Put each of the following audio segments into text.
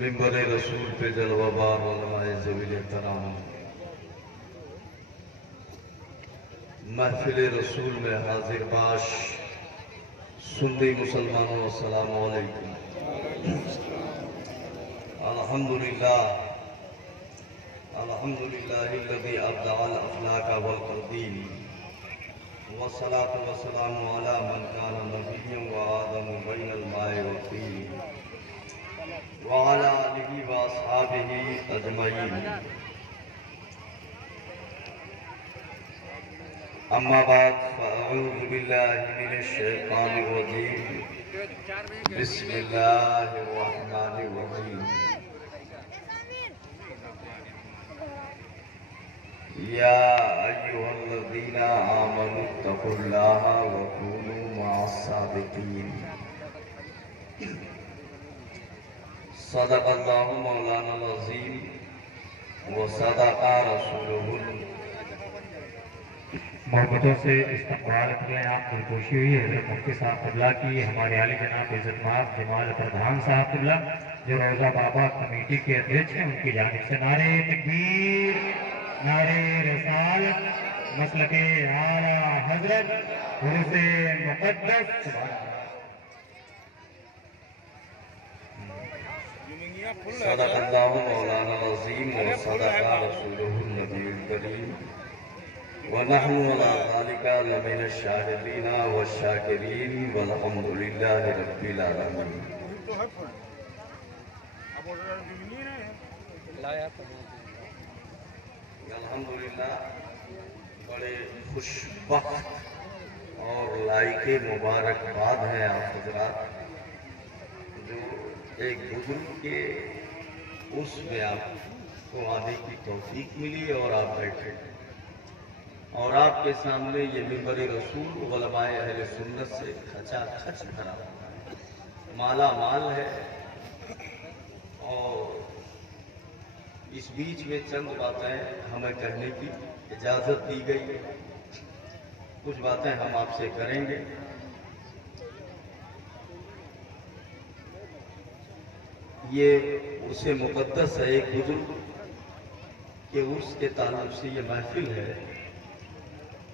منبر رسول پہ جلوہ بار علماء ذویل احترام، محفل رسول میں حاضر باش سنی مسلمانوں السلام علیکم۔ الحمدللہ الذی ابدع الافلاک والقدیم، والصلاة والسلام علی من کان نبیا وآدم بین الماء والطین، وعلى آلہ واصحابہ اجمعین۔ اما بعد فاعوذ باللہ من الشیطان الرجیم، بسم اللہ الرحمن الرحیم۔ یا ایھا الذین آمنوا اتقوا اللہ وکونوا مع الصادقین۔ صدق اللہ مولانا العظیم وصدق رسولہ۔ محبتوں سے استقبال کریں، آپ دلپوشی ہوئی ہے حضرت مفتی صاحب قبلہ کی، ہمارے عالی جناب عزت مآب جمال پردھان صاحب قبلہ جو روضہ بابا کمیٹی کے ادھیکش ہیں، ان کی جانب سے نعرہ تکبیر، نعرہ رسالت، مسلک اعلیٰ حضرت، عرس مقدس۔ صدق اللہ مولانا العظیم وصدق رسولہ النبی الکریم، ونحن علی ذلک لمن الشاہدین والشاکرین والحمد للہ رب العالمین۔ الحمدللہ بڑے خوش بخت اور لائق مبارکباد ہیں آپ حضرات، جو ایک بزرگ کے اس میں آپ کو آنے کی توفیق ملی اور آپ بیٹھے، اور آپ کے سامنے یہ منبر رسول علماء اہل سنت سے کھچا کھچ بھرا مالا مال ہے۔ اور اس بیچ میں چند باتیں ہمیں کہنے کی اجازت دی گئی ہے، کچھ باتیں ہم آپ سے کریں گے۔ یہ اس سے مقدس ہے ایک بزرگ کہ اس کے تعلق سے یہ محفل ہے۔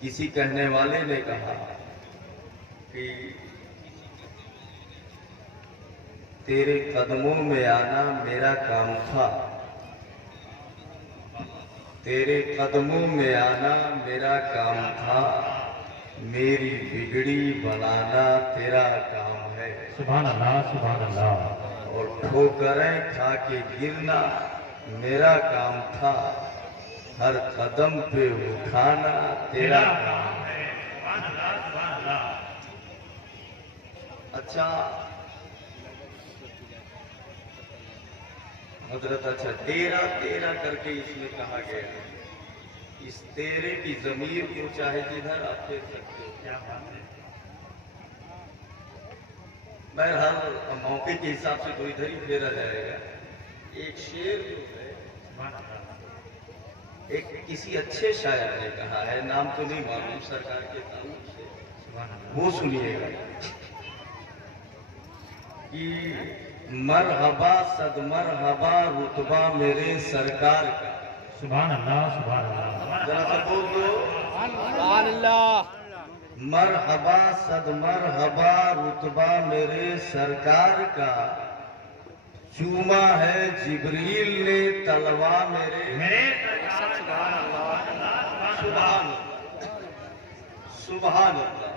کسی کہنے والے نے کہا کہ تیرے قدموں میں آنا میرا کام تھا، تیرے قدموں میں آنا میرا کام تھا، میری بگڑی بنانا تیرا کام ہے۔ سبحان اللہ، سبحان اللہ۔ اور ٹھوکریں کھا کے گرنا میرا کام تھا، ہر قدم پہ اٹھانا تیرا کام ہے۔ اچھا حضرت، اچھا تیرا تیرا کر کے اس میں کہا گیا، اس تیرے کی ضمیر کو چاہے جدھر آپ پھیر سکتے ہو، کیا بات ہے۔ بہرحال موقع کے حساب سے تو ادھر ہی پھیرا جائے گا۔ ایک شعر جو ہے ایک کسی اچھے شاعر نے کہا ہے، نام تو نہیں معلوم سرکار کے تعلق سے، وہ سنیے گا کہ مرحبا صد مرحبا رتبہ میرے سرکار کا۔ سبحان اللہ، سبحان اللہ۔ ذرا سا بول دو، سبحان اللہ۔ مرحبا صد مرحبا رتبہ میرے سرکار کا، چوما ہے جبریل نے تلوا میرے سبحان اللہ۔ سبحان اللہ، سبحان اللہ۔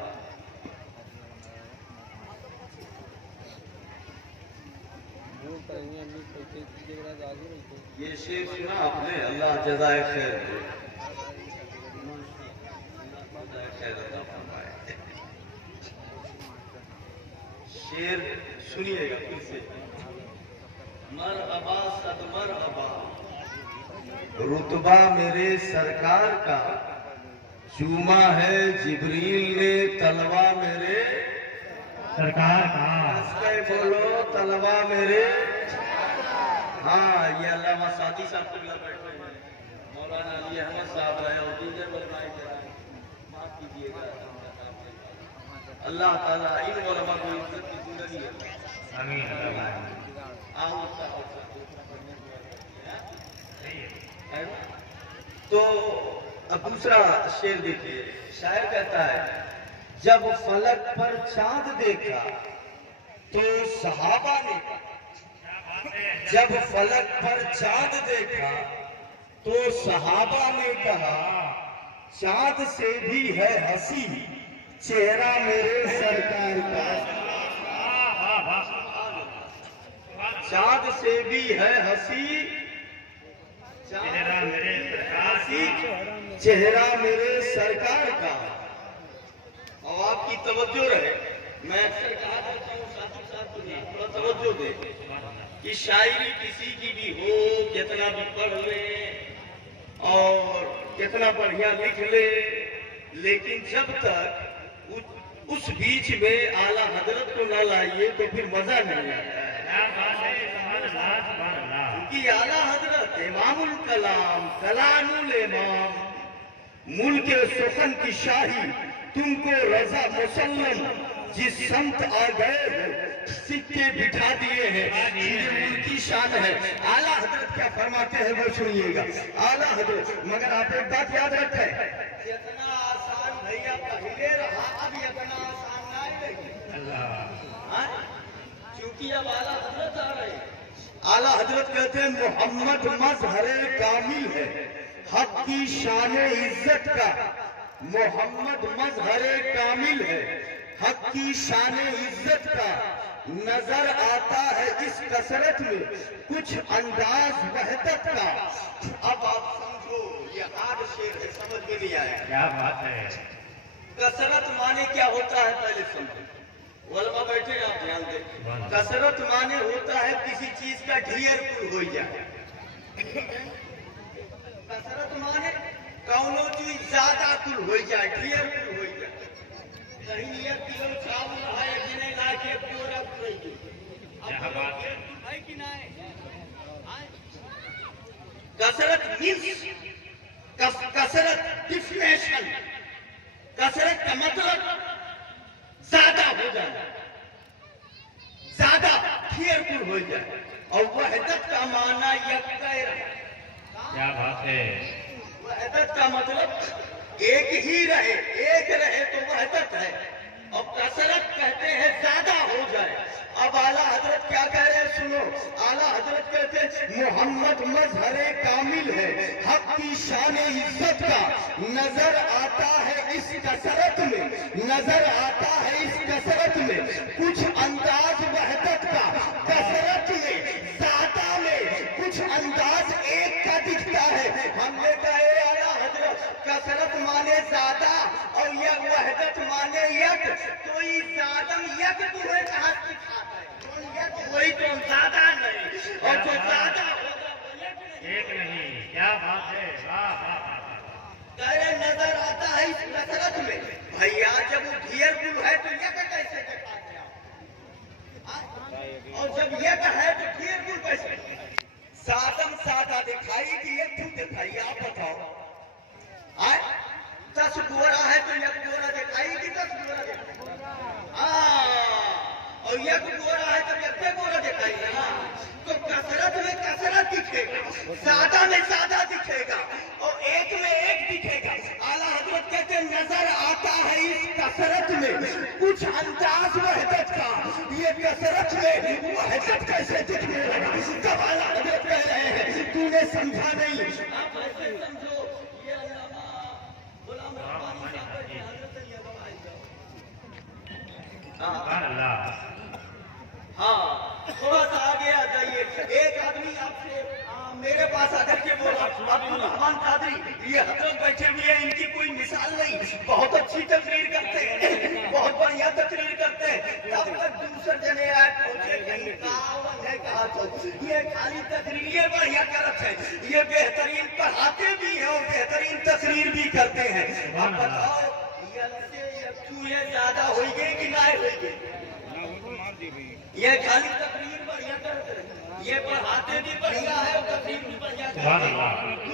یہ شعر سنا آپ نے، اللہ جزائے خیر دے، خیر عطا فرمائے۔ شعر سنیے گا پھر سے، مرحبا صد مرحبا رتبہ میرے سرکار کا، چوما ہے جبریل نے تلوا میرے سرکار کا۔ بولو تلوا میرے۔ ہاں یہ علامہ سعدی صاحب قبلہ بیٹھے ہیں، مولانا علی احمد صاحب ہے، اور دیگر علماء کرام، معاف کیجیے گا۔ اللہ تعالیٰ ان علماء کو عزت کی زندگی ہے۔ آمین۔ آؤ है ना? तो अब दूसरा शेर देखिए, शायर कहता है, जब फलक पर चांद देखा तो सहाबा ने कहा, जब फलक पर चांद देखा तो सहाबा ने कहा, चांद से भी है हंसी चेहरा मेरे सरकार का। चांद से भी है हंसी चेहरा मेरे सरकार का। और आपकी तवज्जो रहे, मैं अक्सर कहा करता हूँ साथी साथ थोड़ा तवज्जो दे कि शायरी किसी की भी हो, कितना भी पढ़ ले और कितना बढ़िया लिख ले, लेकिन जब तक उस बीच में आला हजरत को ना लाइए तो फिर मजा नहीं आता है। क्योंकि आला हजरत इमामुल कलाम कलामुल इमाम मुल्क सुखन की शाही तुमको रजा मुसल्लम जिस संत आ गए सिक्के बिठा दिए हैं, ये उनकी शान है। आला हजरत क्या फरमाते हैं वो सुनिएगा। आला हजरत, मगर आप एक बात याद रखें, इतना आसान भैया पहले रहा, अब इतना आसान नहीं है, क्योंकि अब आला हजरत आ रहे हैं। आला हजरत कहते हैं मोहम्मद मजहरे कामिल है हक की शान इज्जत का, मोहम्मद मजहरे कामिल है हक की शान इज्जत का। नजर आता है इस कसरत में कुछ अंदाज वहदत का। अब आप समझो, ये हार्ड शेर है, समझ में नहीं आया। क्या बात है। कसरत माने क्या होता है पहले समझो। वलमा बैठे आप ध्यान दें। कसरत माने होता है किसी चीज का ढेर कुल हो जाए। कसरत माने कौनो चीज ज्यादा कुल हो जाए, ढेर कुल हो जाए। कहीं 1 किलो चावल रहा है, जिन्हें लाके पूरा है कि नहीं? कसरत मीन्स कसरत डिफिनेशन, कसरत का मतलब ज्यादा हो जाए, ज्यादा ढेर कुल हो जाए। और वहदत का माना यक्का रहे। क्या बात है। वहदत का मतलब एक ही रहे, एक रहे तो वहदत है। और कसरत कहते हैं ज्यादा हो जाए। अब आला हजरत क्या कह रहे हैं सुनो। आला हजरत कहते हैं मोहम्मद मजहरे कामिल है हक की शान इज्जत का। नजर आता है इस कसरत में, नजर आता है इस कसरत में कुछ अंदाज वहदत का। कसरत में ज्यादा में कुछ अंदाज एक का दिखता है। हमने कहा आला हजरत कसरत माने ज्यादा और यह वहदत माने यक, तो ये ज्यादा यक तुम्हें कहा सिखाता है, वही तो ज्यादा नहीं, और जो ज्यादा होगा वो एक नहीं। क्या बात है। नजर आता है इस कसरत में। भैया जब वो ढेर कुल है तो यक कैसे दिखाते आप, और जब यक है तो ढेर कुल कैसे? सादम सादा दिखाई कि एक फूट दिखाई, आप बताओ। 10 गोरा है तो 1 गोरा दिखाई कि 10 गोरा दिखाई? और 1 गोरा है तो 1 गोरा दिखाई है ना। तो कसरत में कसरत दिखेगा, ज्यादा में ज्यादा दिखेगा और एक में एक दिखेगा। आला हजरत कहते हैं नजर आता है इस कसरत में कुछ अंदाज वहदत का। ये कसरत में वहदत कैसे दिखने लगा? तब आला हजरत कह रहे हैं तूने समझा नहीं। आप ऐसे समझो, ये गुलाम रब्बानी साहब की हजरत ये दवाई। हाँ, थोड़ा सा आगे आ जाइए। एक आदमी आपसे मेरे पास आकर के बोला अब्दुल रहमान कादरी, ये हजरत बैठे हुए हैं, इनकी कोई मिसाल नहीं, बहुत अच्छी तकरीर करते हैं, बहुत बढ़िया तकरीर करते हैं। तब तक दूसरे जने आए पहुंचे, कहीं कावन है कहा तो ये खाली तकरीर ये बढ़िया करते हैं, ये बेहतरीन पढ़ाते भी हैं और बेहतरीन तकरीर भी करते हैं। अब बताओ ये ज्यादा होगी कि ना होगी? ये खाली तकरीर बढ़िया करते हैं, ये पढ़ाते भी बढ़िया है और तकरीर भी बढ़िया करते हैं।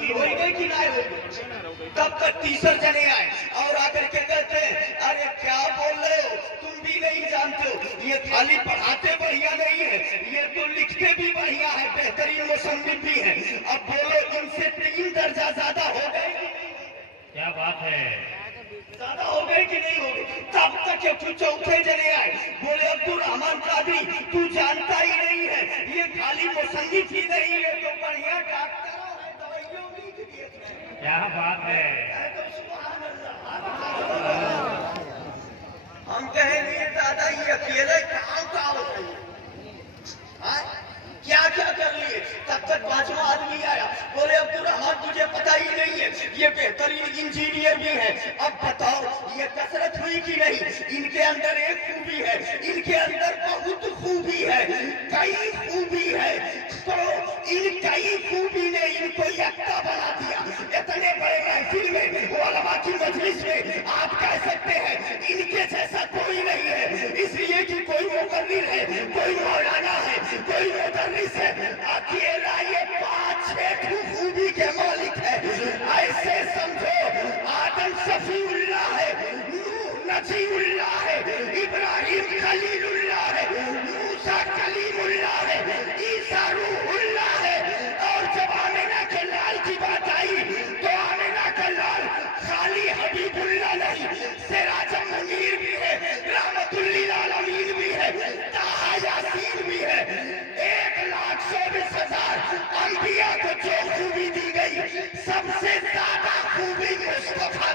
हो गई कि ना होगी? तब तक तीसरे जने आए और आकर के कहते हैं अरे क्या बोल रहे हो, तुम भी नहीं जानते हो, ये खाली पढ़ाते बढ़िया नहीं है, ये तो लिखते भी बढ़िया है, बेहतरीन मुसन्निफ भी है। अब बोलो इनसे 3 बात है। ज्यादा हो गई कि नहीं हो गई? तब तक ये चौथे जने आए, बोले अब्दुल रहमान कादरी तू जानता ही नहीं है, ये खाली मुसन्निफ ही नहीं है तो बढ़िया डॉक्टरों है, दवाइयों भी दिए हैं। क्या बात है। तो सुभान अल्लाह। हम कहेंगे दादा ये अकेले कहाँ होता है, क्या क्या कर लिए? तब तक पांचवा आदमी आया, बोले अब्दुल रहमान तुझे पता ही नहीं है, ये बेहतरीन इंजीनियर भी है, अब बताओ ये कसरत हुई कि नहीं? इनके अंदर एक खूबी है, इनके अंदर बहुत खूबी है, कई खूबी है, तो इन कई खूबी ने इनको यक्ता बना दिया। इतने बड़े महफिल में, उलमा की मजलिस में आप कह सकते हैं इनके जैसा कोई नहीं है, इसलिए कि कोई मुकर्रिर है, कोई मौलाना है, कोई मुदर्रिस है, अकेला ये 5-6 खूबी के मालिक है। ऐसे समझो आदम शफीउल्लाह है, नूह नजीउल्लाह है, इब्राहिम खलीलुल्लाह है, मूसा कलीमुल्लाह है, ईसा रूहुल्लाह है। और जब आमिना के लाल की बात आई तो आमिना का लाल खाली हबीबुल्लाह नहीं, सिराजुल मुनीर भी है, रहमतुल लिल आलमीन भी है, ताहा यासीन भी है। 1,24,000 अंबिया को जो खूबी दी गई, सबसे ज्यादा खूबी मुस्तफा।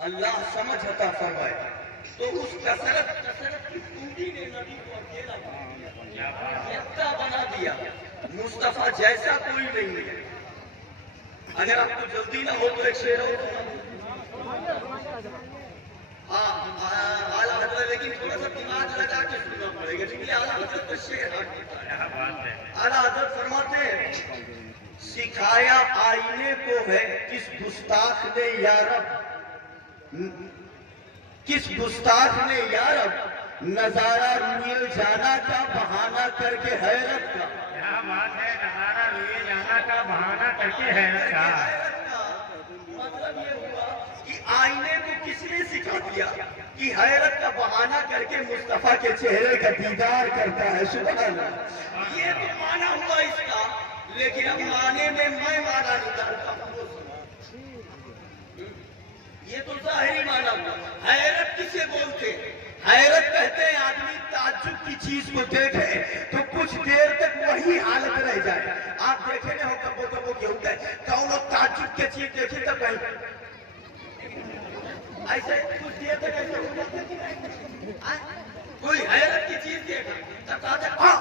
अल्लाह समझ अता फरमाए। तो उस कसरत की खूबी ने नबी को अकेला यक्ता बना दिया, मुस्तफा जैसा कोई नहीं है। अगर आपको जल्दी ना हो तो एक शेर आला हजरत, लेकिन थोड़ा सा दिमाग लगा के सुनना पड़ेगा क्योंकि आला हजरत तो शेर आला हजरत फरमाते हैं सिखाया आईने को है किस गुस्ताख ने यारब, किस गुस्ताख ने यारब नजारा रुए जाना का बहाना करके हैरत का। क्या बात है, नजारा रुए जाना का बहाना करके हैरत का। मतलब ये हुआ कि आईने को किसने सिखा दिया कि हैरत का बहाना करके मुस्तफा के चेहरे का दीदार करता है। सुभान अल्लाह। ये तो माना हुआ इसका, लेकिन अब माने में मैं माना निकालता हूँ। ये तो जाहिरी माना हुआ। हैरत किसे बोलते हैं? हैरत कहते हैं आदमी ताज्जुब की चीज को देखे तो कुछ देर तक वही हालत रह जाए। आप देखे ना हो कबो कबो क्यों गए कौन लोग ताज्जुब की चीज देखे तब कहीं ऐसे कुछ देर तक ऐसे हो जाता है कि नहीं? कोई हैरत की चीज देखा तब कहा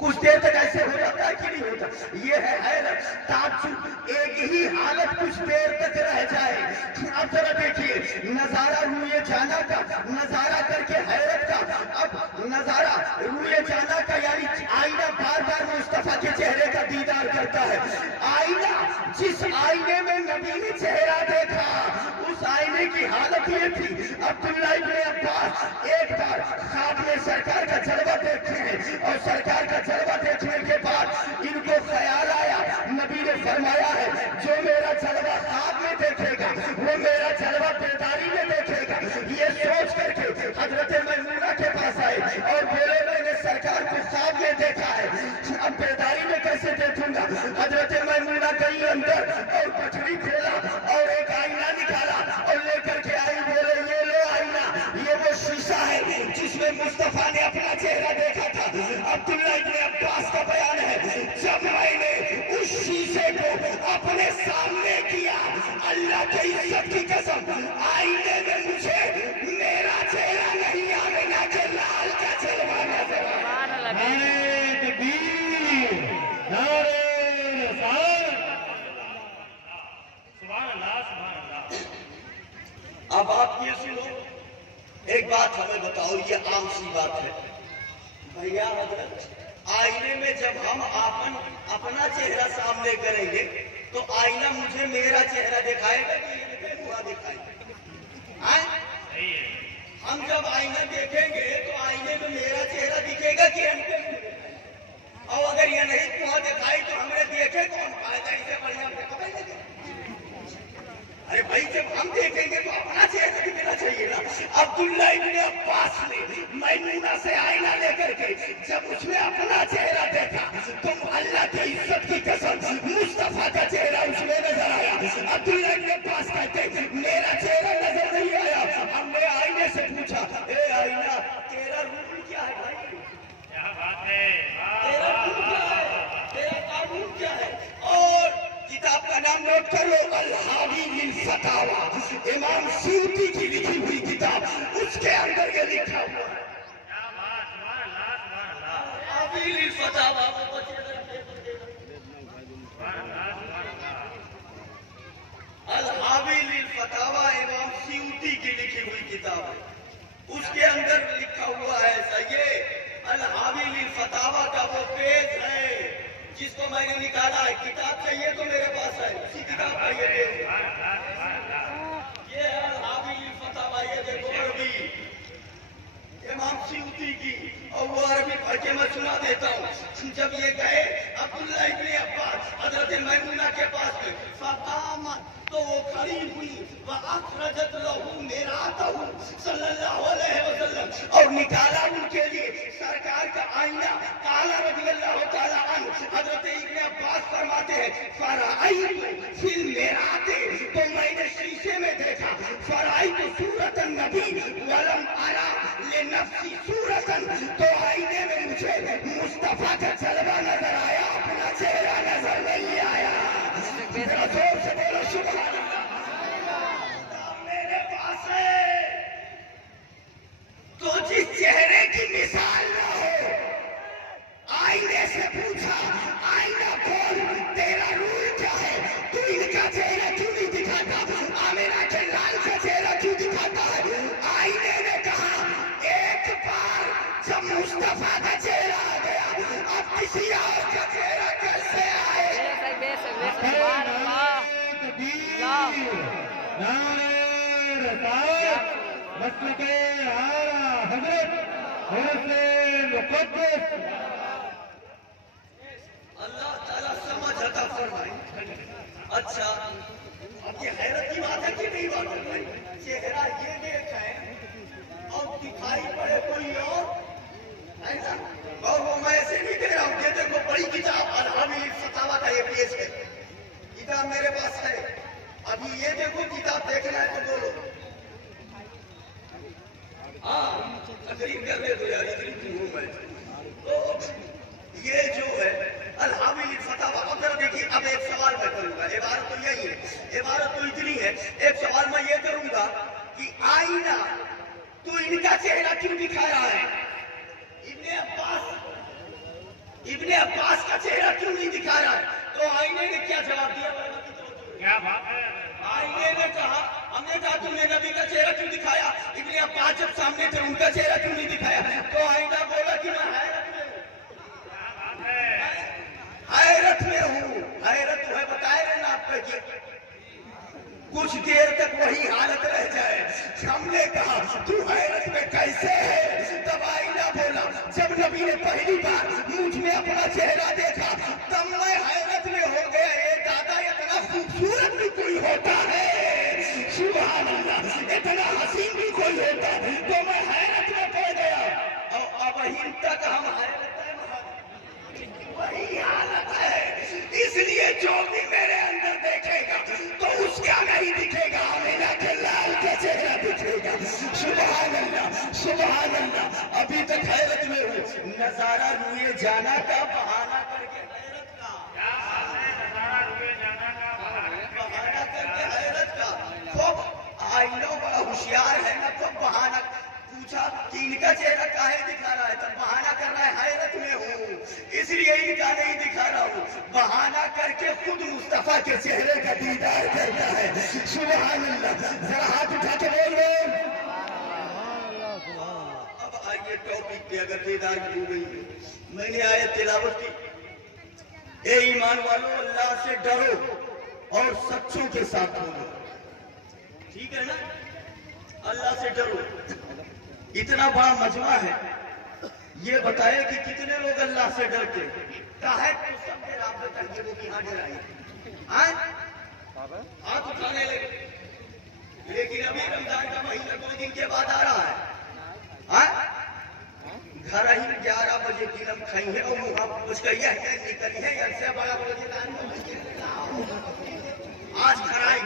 कुछ देर तक ऐसे हो जाता है कि नहीं होता? ये है हैरत, ताज्जुब, एक ही हालत कुछ देर तक रह जाए। अब जरा देखिए नजारा रुए जाना का, नजारा करके हैरत का। अब नजारा रुए जाना का यानी आईना बार बार मुस्तफा के चेहरे का दीदार करता है। आईना, जिस आईने में नबी ने चेहरा देखा उस आईने की हालत ये थी। अब्दुल्लाह इब्न अब्बास एक बार ख्वाब में सरकार का जलवा देखते हैं और सरकार का जलवा देखने के बाद इनको ख्याल आया, नबी ने फरमाया है जो मेरा जलवा ख्वाब में देखेगा वो मेरा जलवा बेदारी में देखेगा। ये सोच करके हजरत मैमूना के पास आए और बोले मैंने सरकार को ख्वाब में देखा है, अब बेदारी में कैसे देखूंगा? हजरत मैमूना गई अंदर और पटरी खोला और एक आईना निकाला और लेकर के आई। बोले ये लो आईना, ये वो शीशा है जिसमें मुस्तफा ने अपना चेहरा देखा था। अब्दुल्लाह इब्न अब्बास का बयान है जब मैंने उस शीशे को अपने सामने किया, अल्लाह की इज्जत की कसम आईने में मुझे मेरा चेहरा नहीं आमिना के लाल का जलवा नजर आया। नारे तकबीर, नारे रिसालत। सुभान अल्लाह, सुभान अल्लाह। अब आप ये सुनो, एक बात हमें बताओ, ये आम सी बात है भैया हजरत, आईने में जब हम अपना चेहरा सामने करेंगे तो आईना मुझे मेरा चेहरा दिखाएगा कि मुआ दिखाएगा? हम जब आईना देखेंगे तो आईने में मेरा चेहरा दिखेगा कि और अगर ये नहीं मुआ दिखाई तो हमने देखे तो हम फायदा इसे बढ़िया अरे भाई जब हम देखेंगे तो अपना चेहरा दिखना चाहिए ना। अब्दुल्ला इब्न अब्बास ने मैमूना से आईना लेकर के जब उसने अपना चेहरा देखा तो अल्लाह की इज्जत की कसम मुस्तफा का चेहरा उसमें नजर आया। अब्दुल्ला इब्न अब्बास कहते मेरा चेहरा नजर नहीं आया। हमने आईने से पूछा, ए आईना तेरा रूप क्या है भाई? क्या बात है, तेरा रूप क्या है? तेरा कानून क्या है? और किताब का नाम नोट कर लो, अल-हावी लिल फतावा, इमाम सूती की लिखी हुई किताब, उसके अंदर ये लिखा हुआ है अल-हावी लिल फतावा। अल-हावी लिल फतावा इमाम सूती की लिखी हुई किताब है, उसके अंदर लिखा हुआ है ऐसा। ये अल-हावी लिल फतावा का वो पेज है जिसको मैंने निकाला है। किताब चाहिए तो मेरे पास है, उसी किताब का ये पेज है। ये है अल-हावी लिल फतावा, ये देखो अरबी इमाम सूती की, और वो अरबी पढ़ के मैं सुना देता हूँ। जब ये गए अब्दुल्ला इब्न अब्बास हजरत मैमूना के पास में, फकामत तो वो खड़ी हुई, वअखरजत लहू मिरातहू सल्लल्लाहु अलैहि वसल्लम, और निकाला उनके लिए सरकार का आईना। काला रज़ियल्लाहु ताला अन्हु, हजरत इब्न अब्बास फरमाते हैं फराइतु फिल मिराते, तो मैंने शीशे में देखा, फराइतु सूरतन नबी वलम अरा लिनफ्सी सूरतन, तो आईने में मुझे मुस्तफा का जलवा नजर आया, अपना चेहरा नजर नहीं आया। जरा जोर से बोलो सुभान अल्लाह। मेरे पास है तो जिस चेहरे की मिसाल न हो, आईने से पूछा, आईना बोल तेरा रूप क्या है? तू इनका चेहरा क्यों नहीं दिखाता? आमिना के लाल का चेहरा क्यों दिखाता है? आईने ने कहा एक बार जब मुस्तफा का चेहरा आ गया, अब किसी और का चेहरा कैसे आए? अल्लाह ताला समझ अता फरमाए। अच्छा, अब ये हैरत की बात है कि नहीं बात है भाई? चेहरा ये देख है और दिखाई पड़े कोई और, है ना? और वो मैं ऐसे नहीं कह रहा हूँ। ये देखो बड़ी किताब अल-हावी लिल फतावा का ये पेज है, किताब मेरे पास है। अभी ये देखो किताब देखना है तो बोलो। हाँ, तकरीब कर दो यार, इतनी क्यों हूँ मैं? तो ये जो है अल-हावी लिल फतावा, अब जरा देखिए, अब एक सवाल मैं करूंगा। इबारत तो यही है, इबारत तो इतनी है। एक सवाल मैं ये करूंगा कि आईना तो इनका चेहरा क्यों दिखा रहा है? इब्ने अब्बास का चेहरा क्यों नहीं दिखा रहा है? तो आईने ने क्या जवाब दिया? क्या बात है, आईने ने कहा, हमने कहा तुमने नबी का चेहरा क्यों दिखाया? इब्ने अब्बास जब सामने थे उनका चेहरा क्यों नहीं दिखाया? तो आईना बोला कि मैं हैरत में हूँ। हैरत है, बताए रहे ना आपका कि कुछ देर तक वही हालत रह जाए। हमने कहा तू हैरत में कैसे है? तब आईना बोला जब नबी ने पहली बार मुझ में अपना चेहरा देखा तब मैं हैरत में हो गया। ये दादा इतना खूबसूरत भी कोई होता है, सुभान अल्लाह, इतना हसीन भी कोई होता है, तो मैं हैरत में पड़ गया। और अब तक हम हैरत वही हालत है। इसलिए जो भी मेरे अंदर देखेगा तो उसका नहीं दिखेगा, आमिना के लाल का चेहरा दिखेगा। सुभान अल्लाह, सुभान अल्लाह। अभी तक हैरत में हूँ। नजारा रुए जाना का बहाना करके हैरत का, नजारा रुए जाना का बहाना करके हैरत का। तो आईना बड़ा होशियार है ना, तो बहाना पूछा कि इनका चेहरा काहे दिखा रहा है? तब बहाना कर रहा है हैरत में हूँ, इसलिए इनका नहीं दिखा रहा हूँ। बहाना करके खुद मुस्तफा के चेहरे का दीदार करता है। सुभान अल्लाह। जरा हाथ उठा के बोल रहे। अब आइए टॉपिक पे, अगर दीदार की हो गई, मैंने आयत तिलावत की, ए ईमान वालों अल्लाह से डरो और सच्चों के साथ बोलो। ठीक है ना? अल्लाह से डरो। इतना बड़ा मजमा है, ये बताए कि कितने लोग अल्लाह से डरते है? तो सब राब्ता चाहिए वो कि हाँ डराइए, हाथ उठाने लगे। लेकिन अभी रमजान का महीना 2 दिन के बाद आ रहा है। हाँ? घर ही 11 बजे फिल्म खाई है और मुँह कुछ कही है निकली है ऐसे बड़ा आज खराई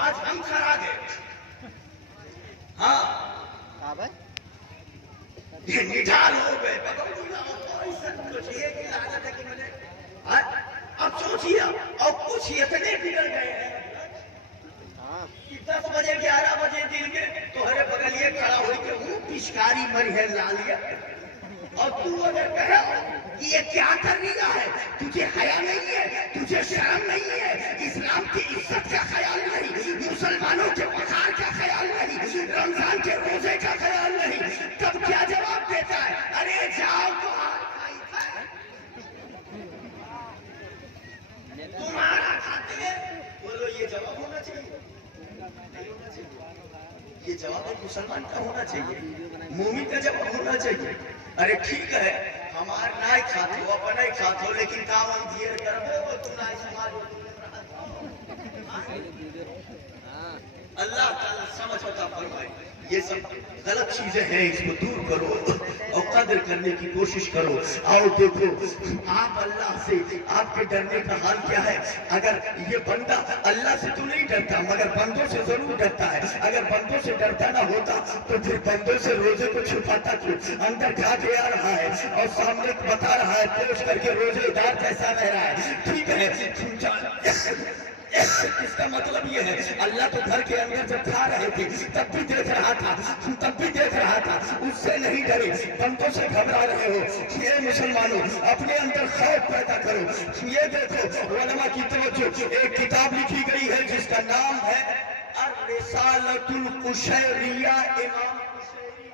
आज हम खरा गए। हाँ ये निढाल हो गए। सोचिए कि लागत है कि मैंने अब सोचिए और कुछ इतने बिगड़ गए हैं कि 10 बजे 11 बजे दिन में तुम्हारे बगलिए खड़ा हो के वो पिचकारी मरी है लालिया और तू अगर कहे कि ये क्या कर रहा है, तुझे हया नहीं है, तुझे शर्म नहीं है, इस्लाम की इज्जत का ख्याल नहीं, मुसलमानों के वकार का ख्याल नहीं, रमजान के रोजे का ख्याल नहीं, तब क्या जवाब देता है? अरे जाओ तो तुम्हारा खाते हैं। बोलो ये जवाब होना चाहिए, ये जवाब एक मुसलमान का होना चाहिए, मोमिन का जवाब होना चाहिए। अरे ठीक है हमार नाय खाते हो अपन नहीं खाते हो लेकिन काम हम दिए करबो तुम नाय समाज अल्लाह ताला समझ होता फरमाए। ये सब गलत चीजें हैं, इसको दूर करो और कदर करने की कोशिश करो। आओ देखो आप अल्लाह से आपके डरने का हाल क्या है। अगर ये बंदा अल्लाह से तो नहीं डरता मगर बंदों से जरूर डरता है। अगर बंदों से डरता ना होता तो फिर बंदों से रोजे को छुपाता क्यों? अंदर खा के आ रहा है और सामने बता रहा है पेश करके रोजेदार कैसा रह रहा है। ठीक है इसका मतलब ये है अल्लाह तो घर के अंदर जब खा रहे थे तब भी देख रहा था, उससे नहीं डरे, बंदों से घबरा रहे हो। ये मुसलमानों अपने अंदर खौफ पैदा करो। ये देखो उलमा की तवज्जो, एक किताब लिखी गई है जिसका नाम है अर्रिसालतुल कुशैरिया इमाम कुशैरी।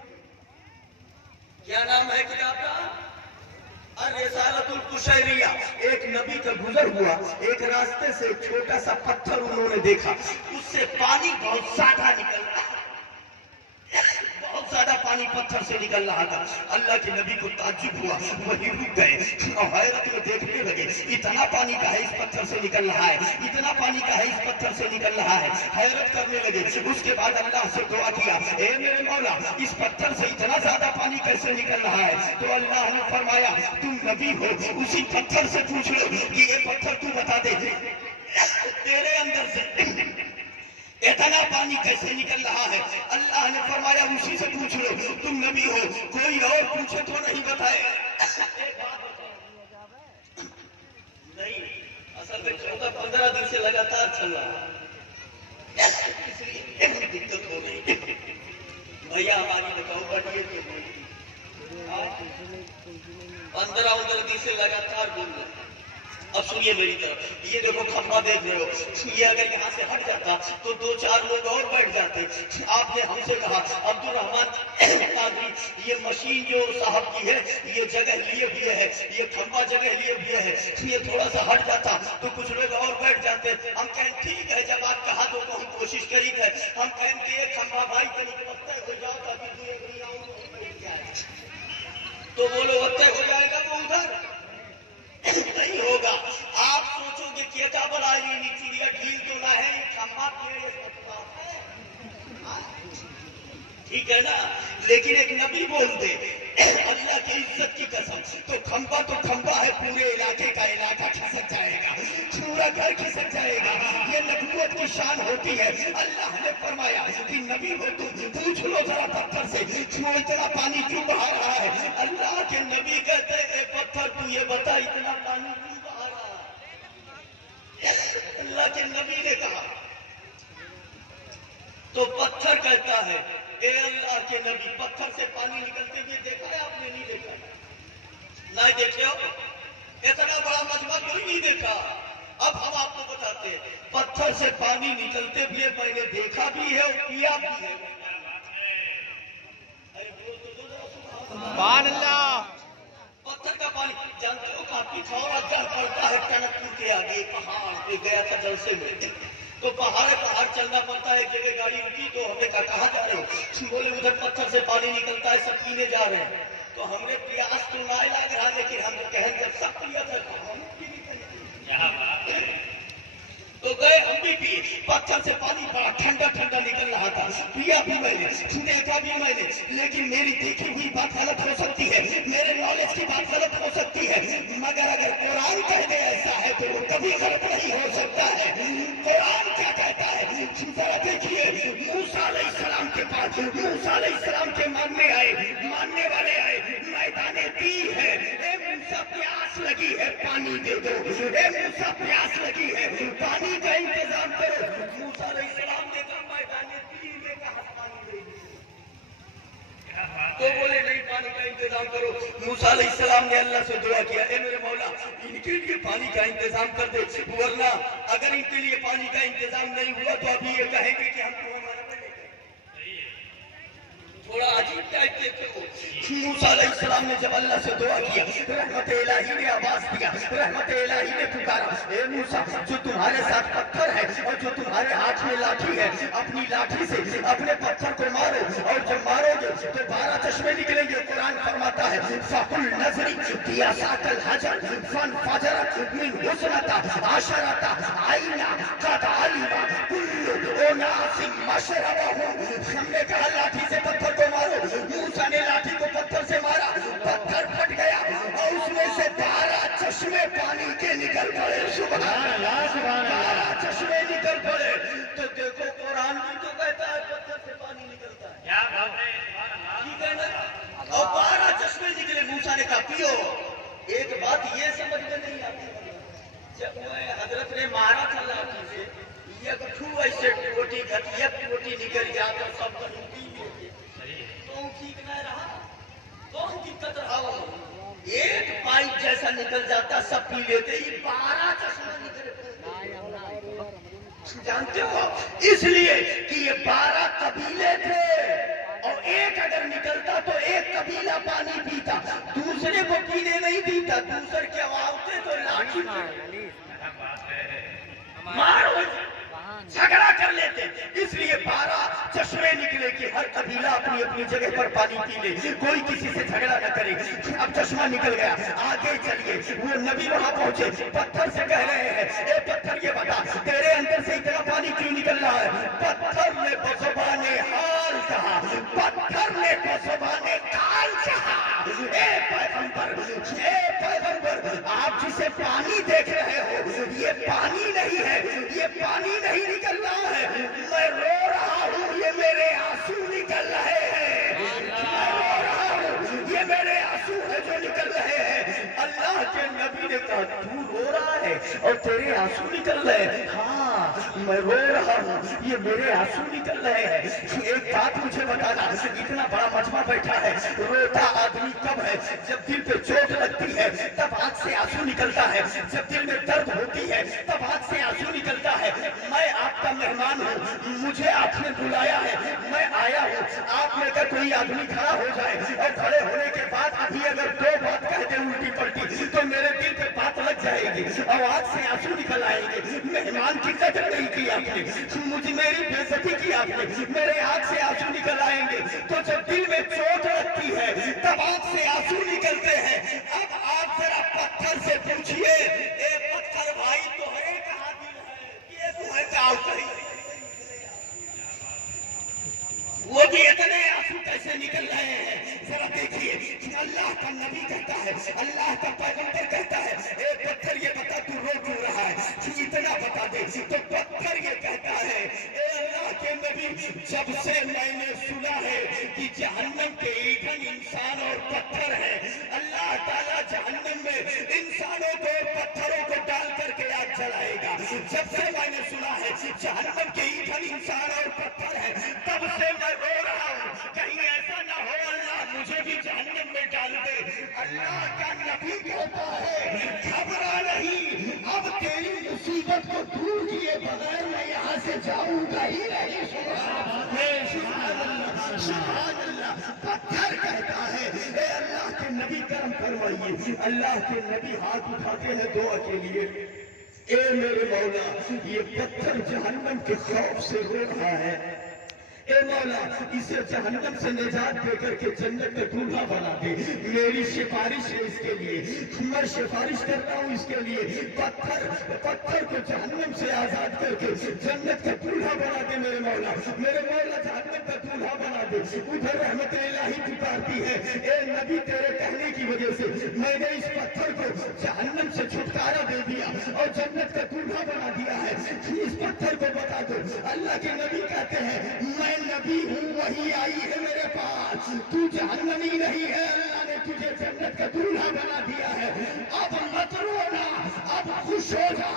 क्या नाम है किताब का? अर्रिसालतुल कुशैरिया। एक नबी का गुजर हुआ, एक रास्ते से एक छोटा सा पत्थर उन्होंने देखा, उससे पानी बहुत ज्यादा निकल रहा, बहुत ज्यादा पानी पत्थर से निकल रहा था। अल्लाह के नबी को ताज्जुब हुआ, वही रुक गए और हैरत में देखने लगे इतना पानी का है इस पत्थर से निकल रहा है, इतना पानी का है इस पत्थर से निकल रहा है, हैरत करने लगे। उसके बाद अल्लाह से दुआ किया, ए मेरे मौला इस पत्थर से इतना ज्यादा पानी कैसे निकल रहा है? तो अल्लाह ने फरमाया तुम नबी हो, उसी पत्थर से पूछ लो कि ये पत्थर तू बता दे तेरे अंदर से इतना पानी कैसे निकल रहा है? अल्लाह ने फरमाया उसी से पूछ लो, तुम नबी हो, कोई और पूछे तो नहीं बताएगा। नहीं असल में 14-15 दिन से लगातार चल रहा है, इसलिए दिक्कत हो गई। भैया हमारी बताओ बढ़िए तो 15 दिन से लगातार बोल रहे। अब सुनिए मेरी तरफ, ये देखो खंभा देख रहे हो, ये अगर यहाँ से हट जाता तो 2-4 लोग और बैठ जाते। आपने हमसे कहा अब्दुल रहमान कादरी ये मशीन जो साहब की है ये जगह लिए हुए है, ये खंभा जगह लिए हुए है, ये थोड़ा सा हट जाता तो कुछ लोग और बैठ जाते। हम कहें ठीक है जब आप कहा तो हम कोशिश करी थे, हम कहें कि ये खंभा भाई तो निकलता हो जाओ ताकि तो बोलो वक्त हो जाएगा वो उधर नहीं होगा। आप सोचोगे क्या बड़ा ये चिड़िया ढील तो ना है, खंभा ठीक है ना, लेकिन एक नबी बोल दे अल्लाह की इज्जत की कसम तो खंभा है, पूरे इलाके का इलाका खिसक जाएगा, पूरा घर खिसक जाएगा। ये नबूवत की शान होती है। अल्लाह ने फरमाया कि नबी हो तुम पूछ लो जरा पत्थर से क्यों इतना पानी क्यों बहा रहा है? अल्लाह के नबी कहते हैं पत्थर तू ये बता इतना पानी क्यों बहा रहा है? अल्लाह के नबी ने कहा तो पत्थर कहता है ए अल्लाह के नबी पत्थर से पानी निकलते हुए देखा है आपने? नहीं देखा, नहीं देखे हो, इतना बड़ा मजमा क्यों नहीं देखा? अब हम आपको बताते हैं पत्थर से पानी निकलते हुए मैंने देखा भी है और पिया भी है। पत्थर का पानी जानते हो काफी थोड़ा जल पड़ता है टनकपुर के आगे पहाड़ पे गया था जलसे में, तो पहाड़ चलना पड़ता है। जगह गाड़ी रुकी तो हमने कहा जा रहे हो? बोले उधर पत्थर से पानी निकलता है, सब पीने जा रहे हैं। तो हमने प्यास तो ना लग रहा, लेकिन हम कहें जब सब पिया था तो गए हम भी पिए, पत्थर से पानी बड़ा ठंडा ठंडा निकल रहा था, पिया भी मैंने, देखा भी मैंने, लेकिन मेरी देखी हुई बात गलत हो सकती है, मेरे नॉलेज की बात गलत हो सकती है, मगर अगर कुरान कह दे ऐसा है तो वो कभी गलत नहीं हो सकता है। कुरान क्या कहता है जरा देखिए, मूसा अलैहिस्सलाम के पास, मूसा अलैहिस्सलाम के मानने वाले आए, मैदाने दी है, ए मूसा प्यास लगी है पानी दे दो, ए मूसा प्यास लगी है पानी का इंतजाम करो। मूसा अलैहिस्सलाम ने कहा मैदाने दी में कहा पानी दे दो, तो बोले नहीं पानी का इंतजाम करो। मूसा अलैहिस्सलाम ने अल्लाह से दुआ किया, ए मेरे मौला इनके लिए पानी का इंतजाम कर दे, वरना अगर इनके लिए पानी का इंतजाम नहीं हुआ तो अभी ये कहेंगे कि हम तुम्हें थोड़ा अजीब टाइप के हो। मूसा अलैहिस्सलाम ने जब अल्लाह से दुआ किया, रहमत इलाही ने आवाज दिया, रहमत इलाही ने पुकारा, ए मूसा जो तुम्हारे साथ पत्थर है और जो तुम्हारे हाथ में लाठी है, अपनी लाठी से अपने पत्थर को मारो, और जब मारोगे तो 12 चश्मे निकलेंगे। कुरान फरमाता है फकुल नजरी दिया साकल हजर फन फजरत मिन हुस्नता आशरता आईना कद अलिमा कुल्लु उनासिम मशरबहु। हमने कहा लाठी से पत्थर को मारो, मूसा ने लाठी को पत्थर से मारा, पत्थर फट गया और उसमें से 12 चश्मे पानी के निकल पड़े। सुभान अल्लाह, सुभान अल्लाह, 12 चश्मे निकल पड़े। तो देखो कुरान भी तो कहता है पत्थर से पानी निकलता है, क्या बात है, ठीक है ना। और 12 चश्मे निकले, मूसा ने कहा पियो। एक बात ये समझ में नहीं आती, जब हजरत ने मारा था लाठी से, एक ठू ऐसे टोटी निकल गया तो सब तो ठीक न रहा, कौन दिक्कत रहा। एक पाइप जैसा निकल जाता सब पी लेते, ये 12 चश्मे निकले, जानते हो, इसलिए कि ये 12 कबीले थे और एक अगर निकलता तो एक कबीला पानी पीता, दूसरे को पीने नहीं पीता, दूसरे के आवाज़ तो लाठी मारो झगड़ा कर लेते। इसलिए 12 चश्मे निकले कि हर कबीला अपनी अपनी जगह पर पानी पी ले, कोई किसी से झगड़ा न करे। अब चश्मा निकल गया, आगे चलिए, वो नबी वहां पहुंचे, पत्थर से कह रहे हैं, ए पत्थर ये बता तेरे अंदर से इतना पानी क्यों निकल रहा है। पत्थर ने बज़ुबाने हाल कहा, पत्थर ने बज़ुबाने काल कहा, ए पैगंबर आप जिसे पानी देख रहे हो ये पानी नहीं है, ये पानी नहीं निकल रहा है, मैं रो रहा हूँ, ये मेरे आंसू निकल रहे हैं, मैं रो रहा हूँ, ये मेरे आंसू है जो निकल रहे हैं। अल्लाह के नबी ने कहा तू रो रहा है और तेरे आंसू निकल रहे हैं। हाँ मैं रो रहा हूँ, ये मेरे आंसू निकल रहे हैं। एक बात मुझे बताना, इतना बड़ा मजमा बैठा है, रोता आदमी कब है, जब दिल पे चोट लगती है तब आंख से आंसू निकलता है, जब दिल में दर्द होती है तब आंख से आंसू निकलता है। मैं आपका मेहमान हूँ, मुझे आपने बुलाया है, मैं आया हूँ, आप में का कोई आदमी खड़ा हो जाए और खड़े होने के बाद अभी अगर 2 बात कह दे उल्टी पलटी तो मेरे दिल पे बात लग जाएगी, आवाज से आंसू निकल आएंगे। मेहमान की कदर नहीं की आपने, मुझे मेरी बेइज्जती की आपने, मेरे आंख से आंसू निकल आएंगे। तो जब दिल में चोट लगती है तब आंख से आंसू निकलते हैं। अब आप जरा पत्थर से पूछिए, ए पत्थर भाई तुम्हारे कहाँ दिल है, ये तुम्हें क्या कहीं वो भी इतने आंसू कैसे निकल रहे हैं, जरा देखिए। अल्लाह का नबी कहता है, अल्लाह का पैगंबर कहता है, ए पत्थर ये बता तू रो क्यों रहा है, इतना बता दे। तो पत्थर ये कहता है, ए अल्लाह के नबी जब से मैंने सुना है कि जहन्नम के ईंधन इंसान और पत्थर है, अल्लाह ताला जहन्नम में इंसानों को पत्थरों को डाल करके आग जलाएगा, जब से मैंने सुना है जहन्नम के ईंधन इंसान और पत्थर है तब से मैं रो रहा हूँ, कहीं ऐसा ना हो अल्लाह मुझे भी जहन्नम में डाल दे। अल्लाह का नबी कहता है घबरा नहीं, अब तेरी मुसीबत को दूर किए बगैर मैं यहाँ से जाऊंगा ही नहीं। सुभान अल्लाह, सुभान अल्लाह। पत्थर कहता है, ए अल्लाह के नबी करम फरमाइए। अल्लाह के नबी हाथ उठाते हैं दुआ के लिए, ए मेरे मौला ये पत्थर जहन्नम के खौफ से रो रहा है, ए मौला इसे जहन्नम से निजात दे करके जन्नत का दूल्हा बना दे। मेरी सिफारिश है इसके लिए, मैं सिफारिश करता हूँ इसके लिए, पत्थर को जहन्नम से आजाद करके जन्नत का दूल्हा बना दे मेरे मौला जहन्नम का दूल्हा बना दे। उधर रहमत इलाही पुकारती है, ए नबी तेरे कहने की वजह से मैंने इस पत्थर को जहन्नम से छुटकारा दे दिया और जन्नत का दूल्हा बना दिया है। इस पत्थर को बता दो। अल्लाह के नबी कहते हैं मैं नबी हूँ, वही आई है मेरे पास, तू जहन्नमी नहीं है, अल्लाह ने तुझे जन्नत का दूल्हा बना दिया है। अब मत रोना, अब खुश हो जा,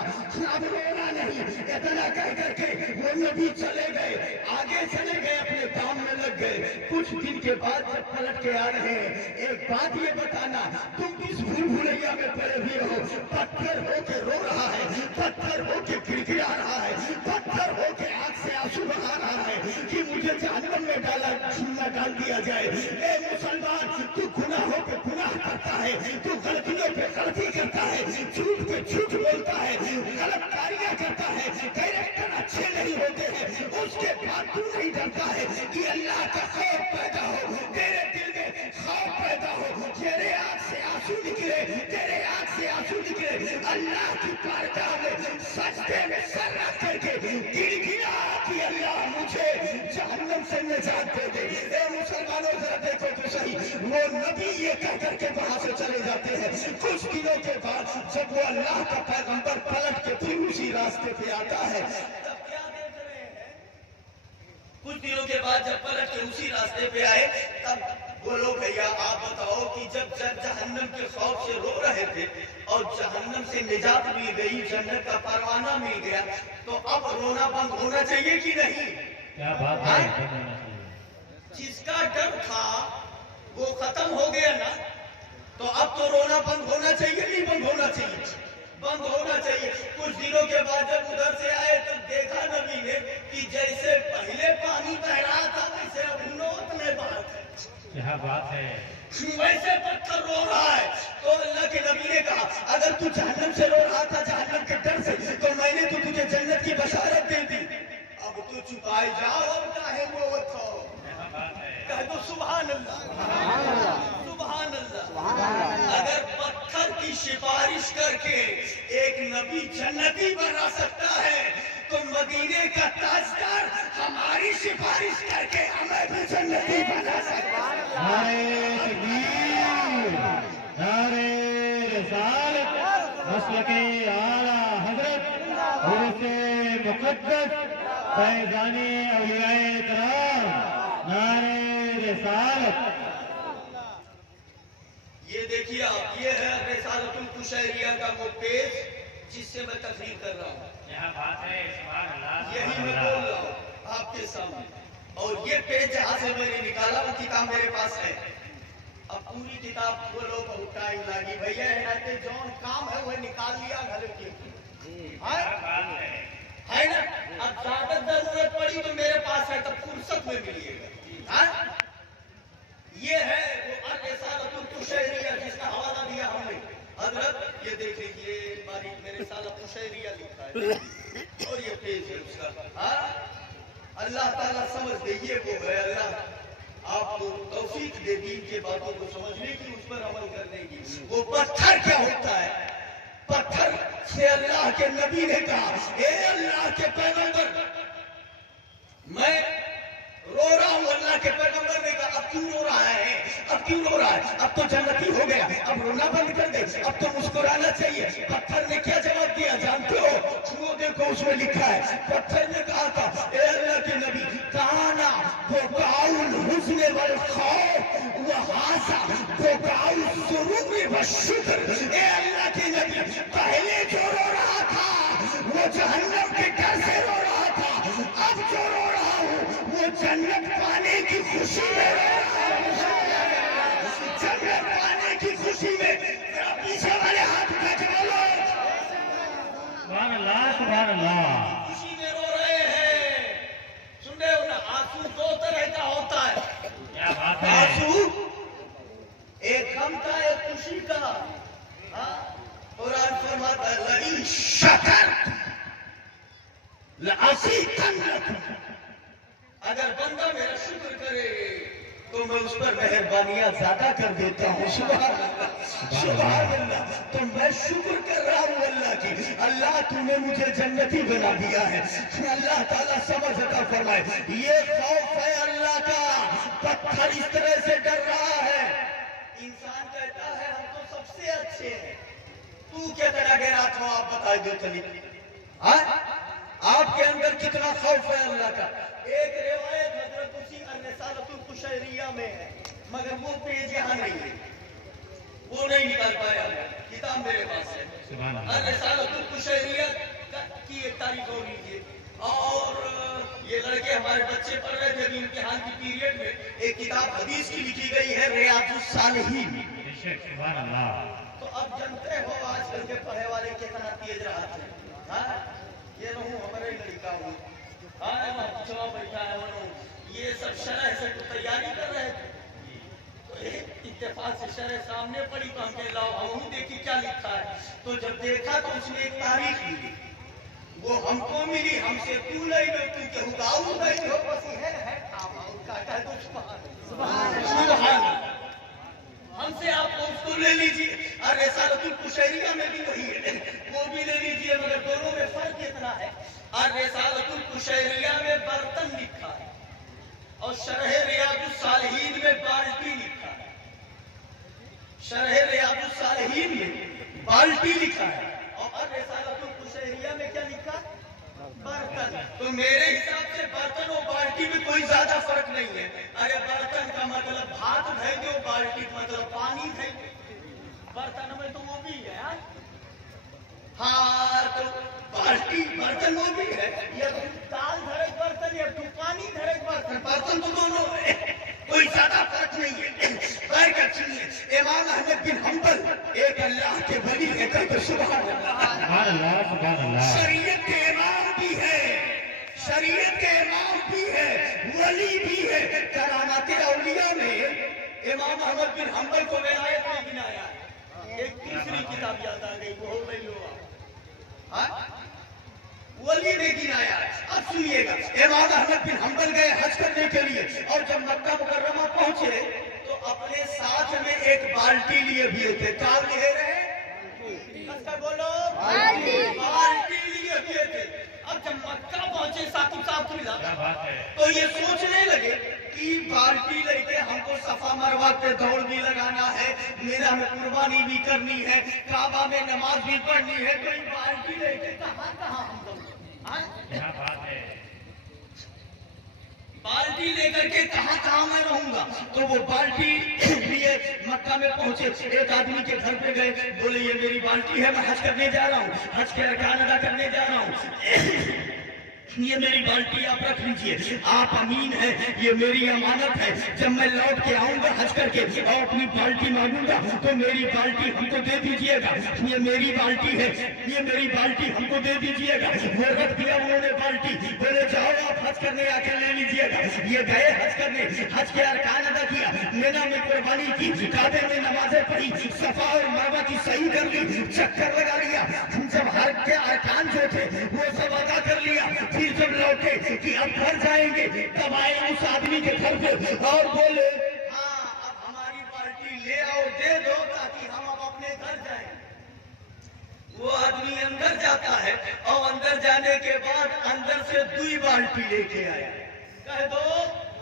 अब रोना नहीं। इतना कह करके वो नबी चले गए, आगे चले गए, अपने काम में लग गए। कुछ दिन के बाद जब पलट के आ रहे हैं, एक बात ये बताना, तुम किस भूल भुलैया में पड़े हुए हो? पत्थर होके रो रहा है, पत्थर होके गिड़गिड़ा रहा है, पत्थर होके आंख से आंसू बहा रहा है कि मुझे जहन्नम में डाल दिया जाए। ए मुसलमान, तू गुनाहों पे गुनाह करता है, तू गलतियों पे गलती करता है, झूठ पे झूठ बोलता है, गलत कार्य करता है, कैरेक्टर अच्छे नहीं होते हैं, उसके बाद तू नहीं डरता है कि अल्लाह का खौफ पैदा हो तेरे दिल में, खौफ पैदा हो, तेरे आंख से आंसू निकले, तेरे आंख से आंसू निकले, अल्लाह की बारगाह में सजदे में सर रख करके गिड़गिड़ा कि अल्लाह मुझे जहन्नम से निजात दे दे। ए मुसलमानों जरा देखो तो सही, वो नबी ये कह करके वहां से चले जाते हैं। कुछ दिनों के बाद जब वो अल्लाह का पैगंबर पलट के फिर उसी रास्ते पे आता है, तब क्या देख रहे हैं? कुछ दिनों के बाद जब पलट के उसी रास्ते पे आए, तब बोलो भैया आप बताओ कि जब जहन्नम के खौफ से रो रहे थे और जहन्नम से निजात मिल गई, जन्नत का परवाना मिल गया, तो अब रोना बंद होना चाहिए कि नहीं? क्या बात है? जिसका डर था वो खत्म हो गया ना, तो अब तो रोना बंद होना चाहिए, नहीं बंद होना चाहिए? बंद होना चाहिए। कुछ दिनों के बाद जब उधर से आए तब देखा नबी ने कि जैसे पहले पानी बह रहा था वैसे अब नौत में बात है। क्या बात है? वैसे पत्थर रो रहा है। तो अल्लाह के नबी ने कहा अगर तू जहन्नम से रो रहा था, जहन्नम के डर से, तो मैंने तो तुझे जन्नत की बशारत दे दी। अब तू चुकाए जाओ और काहे वो तो कह दो सुभान अल्लाह, सुभान अल्लाह। अगर पत्थर की सिफारिश करके एक नबी जन्नती बना सकता है, तो मदीने का ताजदार हमारी सिफारिश करके हमें भी जन्नती बना सकता है। नारे तकबीर, नारे रिसालत, मसलके आला हजरत उर्से मुक़द्दस फैज़ाने औलियाए किराम, नारे रिसालत। ये देखिए आप, ये है रिसालतुल कुशैरिया का वो पेज जिससे मैं तकरीर कर रहा हूँ। क्या बात है? सुभान अल्लाह, यही मैं बोल रहा हूँ आपके सामने। और ये पेज जहाँ से मैंने निकाला वो किताब मेरे पास है। अब पूरी किताब बोलो बहुत टाइम लगी भैया, जौन काम है वह निकाल लिया घर की है ना। अब ज्यादा जरूरत पड़ी तो मेरे पास है, तब फुर्सत में मिलिएगा। ये है वो रिसालतुल कुशैरिया जिसका हवाला दिया हमने। हजरत ये देख लीजिए, बारीक मेरे रिसालतुल कुशैरिया लिखा है और ये पेज है उसका। अल्लाह ताला समझ दे, ये वो है। अल्लाह आपको तौफीक दे दीन के बातों को समझने की, उस पर अमल करने की। वो पत्थर क्या होता है? पत्थर से अल्लाह के नबी ने कहा, ए अल्लाह के पैगंबर, मैं रो रहा हूँ। अल्लाह के पैगंबर ने कहा अब क्यों रो रहा है? अब क्यों रो रहा है? अब तो जन्नती हो गया, अब रोना बंद कर दे, अब तो मुस्कुराना चाहिए। पत्थर ने क्या जवाब दिया जानते हो? वो देखो उसमें लिखा है, पत्थर ने कहा था, ए अल्लाह के नबी, काना बुकाउल हुस्न वल खौफ व हासा बुकाउल सुरूर व शुक्र। ए अल्लाह के नबी, पहले जो रो रहा था वो जहन्नम के डर से रो रहा था, अब जो रो रहा हूँ वो जन्नत पाने की खुशी में रो रहा हूँ। जन्नत पाने की खुशी में। पीछे वाले हाथ उठा के बोलो सुभान अल्लाह, सुभान अल्लाह। खुशी में रो रहे हैं। सुन रहे हो ना? आंसू दो तरह का होता है। क्या बात है? आंसू एक गम का, एक खुशी का। कुरान फरमाता है लइन शकर लअज़ीदन्नकुम, अगर बंदा मेरा शुक्र करे तो मैं उस पर मेहरबानियां ज्यादा कर देता हूँ। सुभान अल्लाह, सुभान अल्लाह। तो मैं शुक्र कर रहा हूँ अल्लाह की। अल्लाह तूने मुझे जन्नती बना दिया है। अल्लाह ताला समझ अता फरमाए। ये खौफ है अल्लाह का। पत्थर इस तरह से डर रहा है, इंसान कहता है हम तो सबसे अच्छे हैं। तू क्या तरह के रात हो, आप बता दो चली। आपके अंदर कितना खौफ है अल्लाह का। एक रिवायत हजरत उसी अन्नसालतुल कुशैरिया में है, मगर वो पेज यहाँ नहीं है, वो नहीं निकाल पाया। किताब मेरे पास है, अन्नसालतुल कुशैरिया की एक तारीख हो लीजिए। और ये लड़के हमारे बच्चे पढ़ रहे थे अभी इम्तिहान की पीरियड में, एक किताब हदीस की लिखी गई है रियाजुस सालिहीन। तो अब जानते हो आजकल के पढ़े वाले कितना तेज रहा है। ये रहूं हमारे लड़का हूँ, पिछवा बैठा है वो, ये सब शरह से तो तैयारी कर रहे थे। तो एक इत्तेफाक से शरह सामने पड़ी तो हमने लाओ हम देखी क्या लिखा है। तो जब देखा तो उसमें एक तारीख मिली, वो हमको मिली, हमसे तू नहीं लो, तू केहू गाऊ नहीं हो, बस है हमसे आप उसको ले लीजिए। और रिसालतुल कुशैरिया में भी वही है, वो भी ले लीजिए, मगर दोनों में फर्क कितना है। और रिसालतुल कुशैरिया में बर्तन लिखा है और शरह रियाजुस सालिहीन में बाल्टी लिखा है। शरह रियाजुस सालिहीन में बाल्टी लिखा है और रिसालतुल कुशैरिया में क्या लिखा, बर्तन। तो मेरे हिसाब से बर्तन और बाल्टी में कोई ज्यादा फर्क नहीं है। अरे बर्तन का मतलब भात धोएंगे और बाल्टी का मतलब पानी धोएंगे, बर्तन में तो वो भी है। हाँ तो बाल्टी बर्तन वो भी है, या दाल धरे बर्तन या पानी धरे बर्तन, बर्तन तो दोनों है, कोई ज्यादा फर्क नहीं है। बैठ सुनिए, इमाम अहमद बिन हम्बल एक अल्लाह के वली है, कहते सुभान अल्लाह। शरीयत के इमाम भी है, शरीयत के इमाम भी है, वली भी है। करामात औलिया में इमाम अहमद बिन हम्बल को विलायत में गिनाया। एक दूसरी किताब याद आ गई, वो हो गई हो वली ने गिनाया। अब सुनिएगा, इमाम अहमद बिन हम्बल गए हज करने के लिए और जब मक्का मुकर्रमा पहुंचे तो अपने साथ में एक बाल्टी लिए हुए थे। क्या लिए रहे? बोलो बाल्टी लिए हुए थे। अब जब मक्का पहुंचे साकिब साहब को मिला तो ये सोचने लगे कि बाल्टी लेके हमको सफा मरवा पे दौड़ भी लगाना है, मेरा में कुर्बानी भी करनी है, काबा में नमाज भी पढ़नी है, तो बाल्टी लेके कहाँ हम बाल्टी लेकर के कहाँ मैं रहूंगा। तो वो बाल्टी लिए मक्का में पहुंचे, एक आदमी के घर पे गए, बोले ये मेरी बाल्टी है, मैं हज करने जा रहा हूँ, हज के अरकान अदा करने जा रहा हूँ, ये मेरी बाल्टी आप रख लीजिए, आप अमीन है, ये मेरी अमानत है, जब मैं लौट के आऊंगा हज करके और अपनी बाल्टी मांगूंगा तो मेरी बाल्टी हमको दे दीजिएगा, ये मेरी बाल्टी है, ये मेरी बाल्टी हमको दे दीजिएगा। वो रख दिया उन्होंने बाल्टी, बोले जाओ आप हज करने आके ले लीजिएगा। ये गए हज करने, हज के अरकान अदा किया, मीना में कुर्बानी की, काबे में नमाजें पढ़ी, सफा और मरवा की सही कर ली, चक्कर लगा लिया, जब हज के अरकान जो थे वो सब अदा कर लिया, फिर जब लौटे कि अब घर जाएंगे तब आए उस आदमी के घर पे और बोले हाँ अब हमारी बाल्टी ले आओ, दे दो ताकि हम अब अपने घर जाएं। वो आदमी अंदर जाता है और अंदर जाने के बाद अंदर से 2 बाल्टी लेके आया। कह दो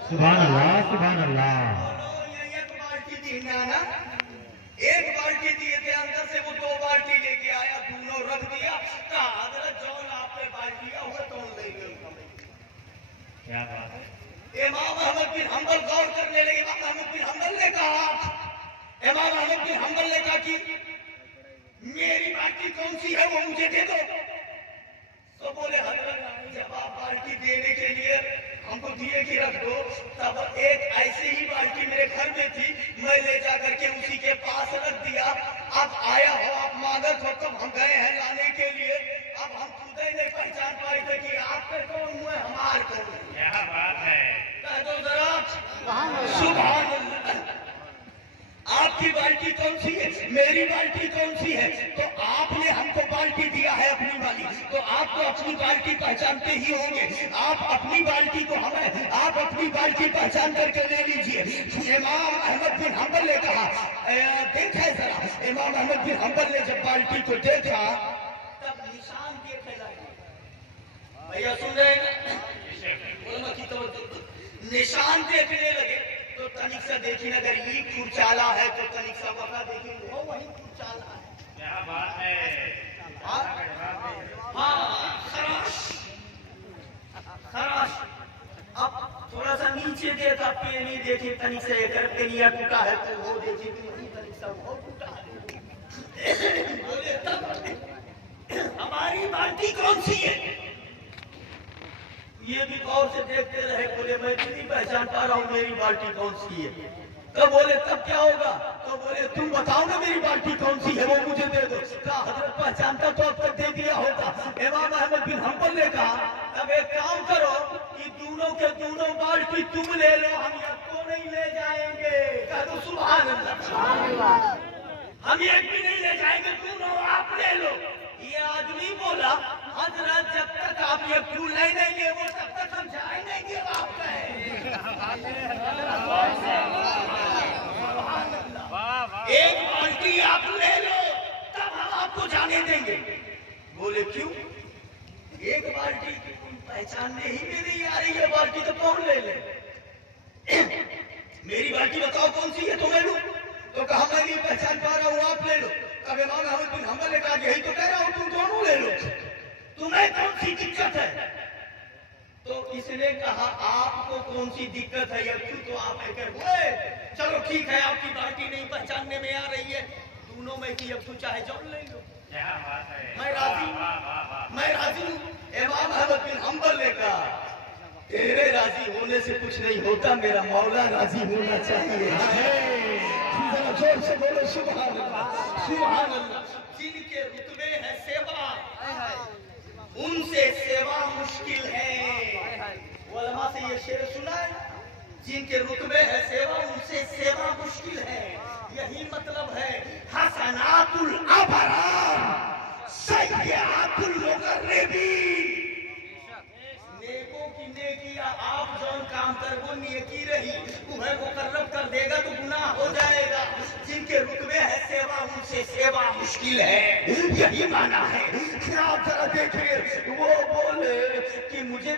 सुभान अल्लाह, सुभान अल्लाह। एक बाल्टी दी ना, एक बाल्टी दिए थे, अंदर से वो 2 बाल्टी लेके आया, दोनों रख दिया, कहा हजरत जौन आपने बाल्टिया हुए तो ले गए। क्या बात है। इमाम अहमद बिन हम्बल गौर करने लगे। इमाम अहमद बिन हम्बल ने कहा, इमाम अहमद बिन हम्बल ने कहा कि मेरी बाल्टी कौन सी है वो मुझे दे दो। तो बोले हजरत जब आप बाल्टी देने के लिए हमको दिए कि रख दो, तब एक ऐसी ही बाल्टी मेरे घर में थी, मैं ले जा करके उसी के पास रख दिया। अब आया हो, आप मांगत हो, तब हम गए हैं लाने के लिए, अब हम खुद ही नहीं पहचान पाए थे कि आपके कौन हुए हमार कौन। क्या बात है। कह दो जरा सुभान अल्लाह। आपकी बाल्टी कौन सी है? मेरी बाल्टी कौन सी है? तो आपने हमको बाल्टी दिया है अपनी वाली, तो आप तो अपनी बाल्टी पहचानते ही होंगे। आप अपनी बाल्टी को हमें, आप अपनी बाल्टी पहचान करके ले लीजिए। इमाम अहमद बिन हंबल ने कहा, देखा जरा, इमाम अहमद बिन हंबल ने जब बाल्टी को देखा तब निशान देखे लगे। भैया सुन रहे हैं? निशान देखने लगे तो तनिक सा देखी, अगर ये खुरचाला है तो तनिक सा वफा देखेंगे, वो वही खुरचाला है। क्या बात है। हाँ, खराश खराश। अब थोड़ा सा नीचे देखा, पेनी देखी, तनिक से अगर पेनिया टूटा है तो वो देखी, तनिक सा वो टूटा है। बोले तब हमारी बाल्टी कौन सी है? ये भी गौर से देखते रहे। बोले मैं भी नहीं पहचान पा रहा हूँ मेरी बाल्टी कौन सी है। तो बोले तब क्या होगा? तो बोले तुम बताओ ना मेरी बाल्टी कौन सी है, वो मुझे दे दो। कहा हजरत पहचानता तो अब तक दे दिया होता। इमाम अहमद बिन हंबल ने कहा तब एक काम करो कि दोनों के दोनों बाल्टी तुम ले लो, हम सबको नहीं ले जाएंगे। कह दो सुभान अल्लाह। हम एक भी नहीं ले जाएंगे, दोनों आप ले लो। ये आदमी बोला हजरत जब तक आप ये फूल नहीं देंगे वो तब तक हम जाए नहीं देंगे। आप एक बाल्टी आप ले लो तब हम आपको जाने देंगे। बोले क्यों? एक बाल्टी की कोई पहचानने ही में नहीं आ रही है, बाल्टी तो कौन ले ले? मेरी बाल्टी बताओ कौन सी है तो ले लो। तो कहा मैं नहीं पहचान पा रहा हूँ, आप ले लो। अब इमाम अहमद बिन हंबल ने कहा यही तो कह रहा हूँ, तुम दोनों ले लो, तुम्हें कौन सी दिक्कत है? तो इसने कहा आपको कौन सी दिक्कत है या क्यों? तो आप हुए चलो ठीक है, आपकी बाल्टी नहीं पहचानने में आ रही है, दोनों में की अब तू चाहे जौन ले लो। मैं राजी, मैं राजी हूँ। इमाम अहमद बिन हंबल ने कहा तेरे राजी होने से कुछ नहीं होता, मेरा मौला राजी होना चाहिए। जोर से बोलो सुभान अल्लाह, सुभान अल्लाह। जिनके रुतबे है सेवा, उनसे सेवा मुश्किल है। उलमा से ये शेर सुना है, जिनके रुतबे है सेवा उनसे सेवा मुश्किल है। यही मतलब है हसनातुल अबरार सय्यातुल मुकर्रबीन। नेकों की नेकियां आप जौन काम कर वो नेकी रही, तुम्हें मुकर्रब कर देगा तो गुनाह हो जाएगा। जिनके रुतबे है सेवा उनसे सेवा मुश्किल है, यही माना है। फिर आप जरा देखिए, वो बोले कि मुझे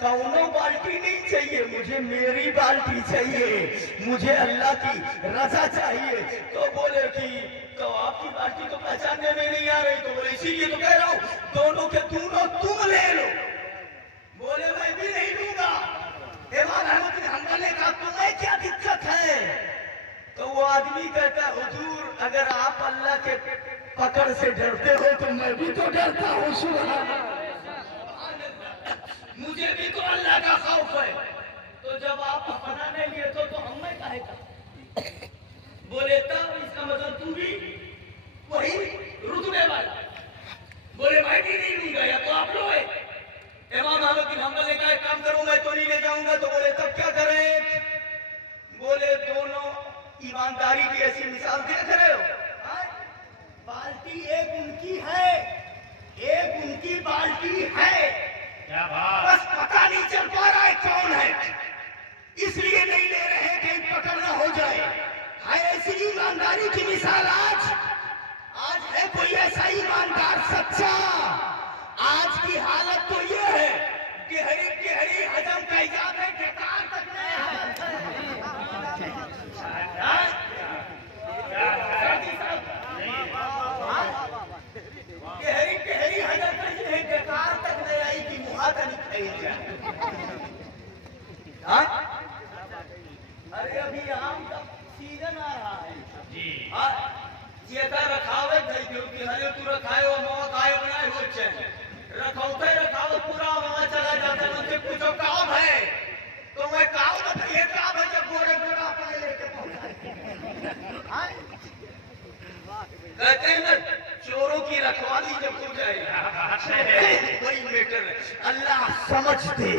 कौनो बाल्टी नहीं चाहिए, मुझे मेरी बाल्टी चाहिए, मुझे अल्लाह की रजा चाहिए। तो बोले कि तो आपकी बाल्टी तो पहचानने में नहीं आ रही। तो बोले इसीलिए तो कह रहा हूँ दोनों के दोनों तुम ले लो। बोले मैं भी नहीं लूंगा। इमाम अहमद बिन हंबल ने कहा तुम्हें क्या दिक्कत है? तो वो आदमी कहता हुजूर अगर आप अल्लाह के पकड़ से डरते हो तो मैं भी तो डरता हूँ। सुभान अल्लाह, मुझे भी तो अल्लाह का खौफ है। तो जब आप अपना नहीं लिए तो हमें काहे का? बोले तब इसका मतलब तू भी वही रुतबे वाला। बोले मैं भी नहीं लूंगा, या तो आप लो है। इमाम अहमद बिन हंबल ने कहा एक काम करूं मैं तो नहीं ले जाऊंगा। तो बोले तब क्या करें? बोले दोनों ईमानदारी की ऐसी मिसाल देख रहे हो, बाल्टी एक उनकी है, एक उनकी बाल्टी है, क्या बात। बस पता नहीं चल पा रहा है कौन है, इसलिए नहीं ले रहे कहीं पकड़ ना हो जाए। है ऐसी ईमानदारी की मिसाल आज है कोई ऐसा ईमानदार सच्चा? आज की हालत तो ये है गहरी गहरी हजम का इजाद है, बेकार तक नहीं है। गहरी गहरी हजम नहीं है, बेकार तक नहीं आई कि मुहादा नहीं खाई जाए। अरे अभी आम का सीजन आ रहा है जी। ये रखावे कि हरे तू रखाए हो मवा खाए बनाए हो चैन रखौते रखाओ पूरा वहां चला जाता है। मुझे पूछो काम है तो मैं काम बताइए काम है जब गोरे गोरा अपने लेके कहते हैं ना चोरों की रखवाली जब हो जाए वही मैटर है। अल्लाह समझ दे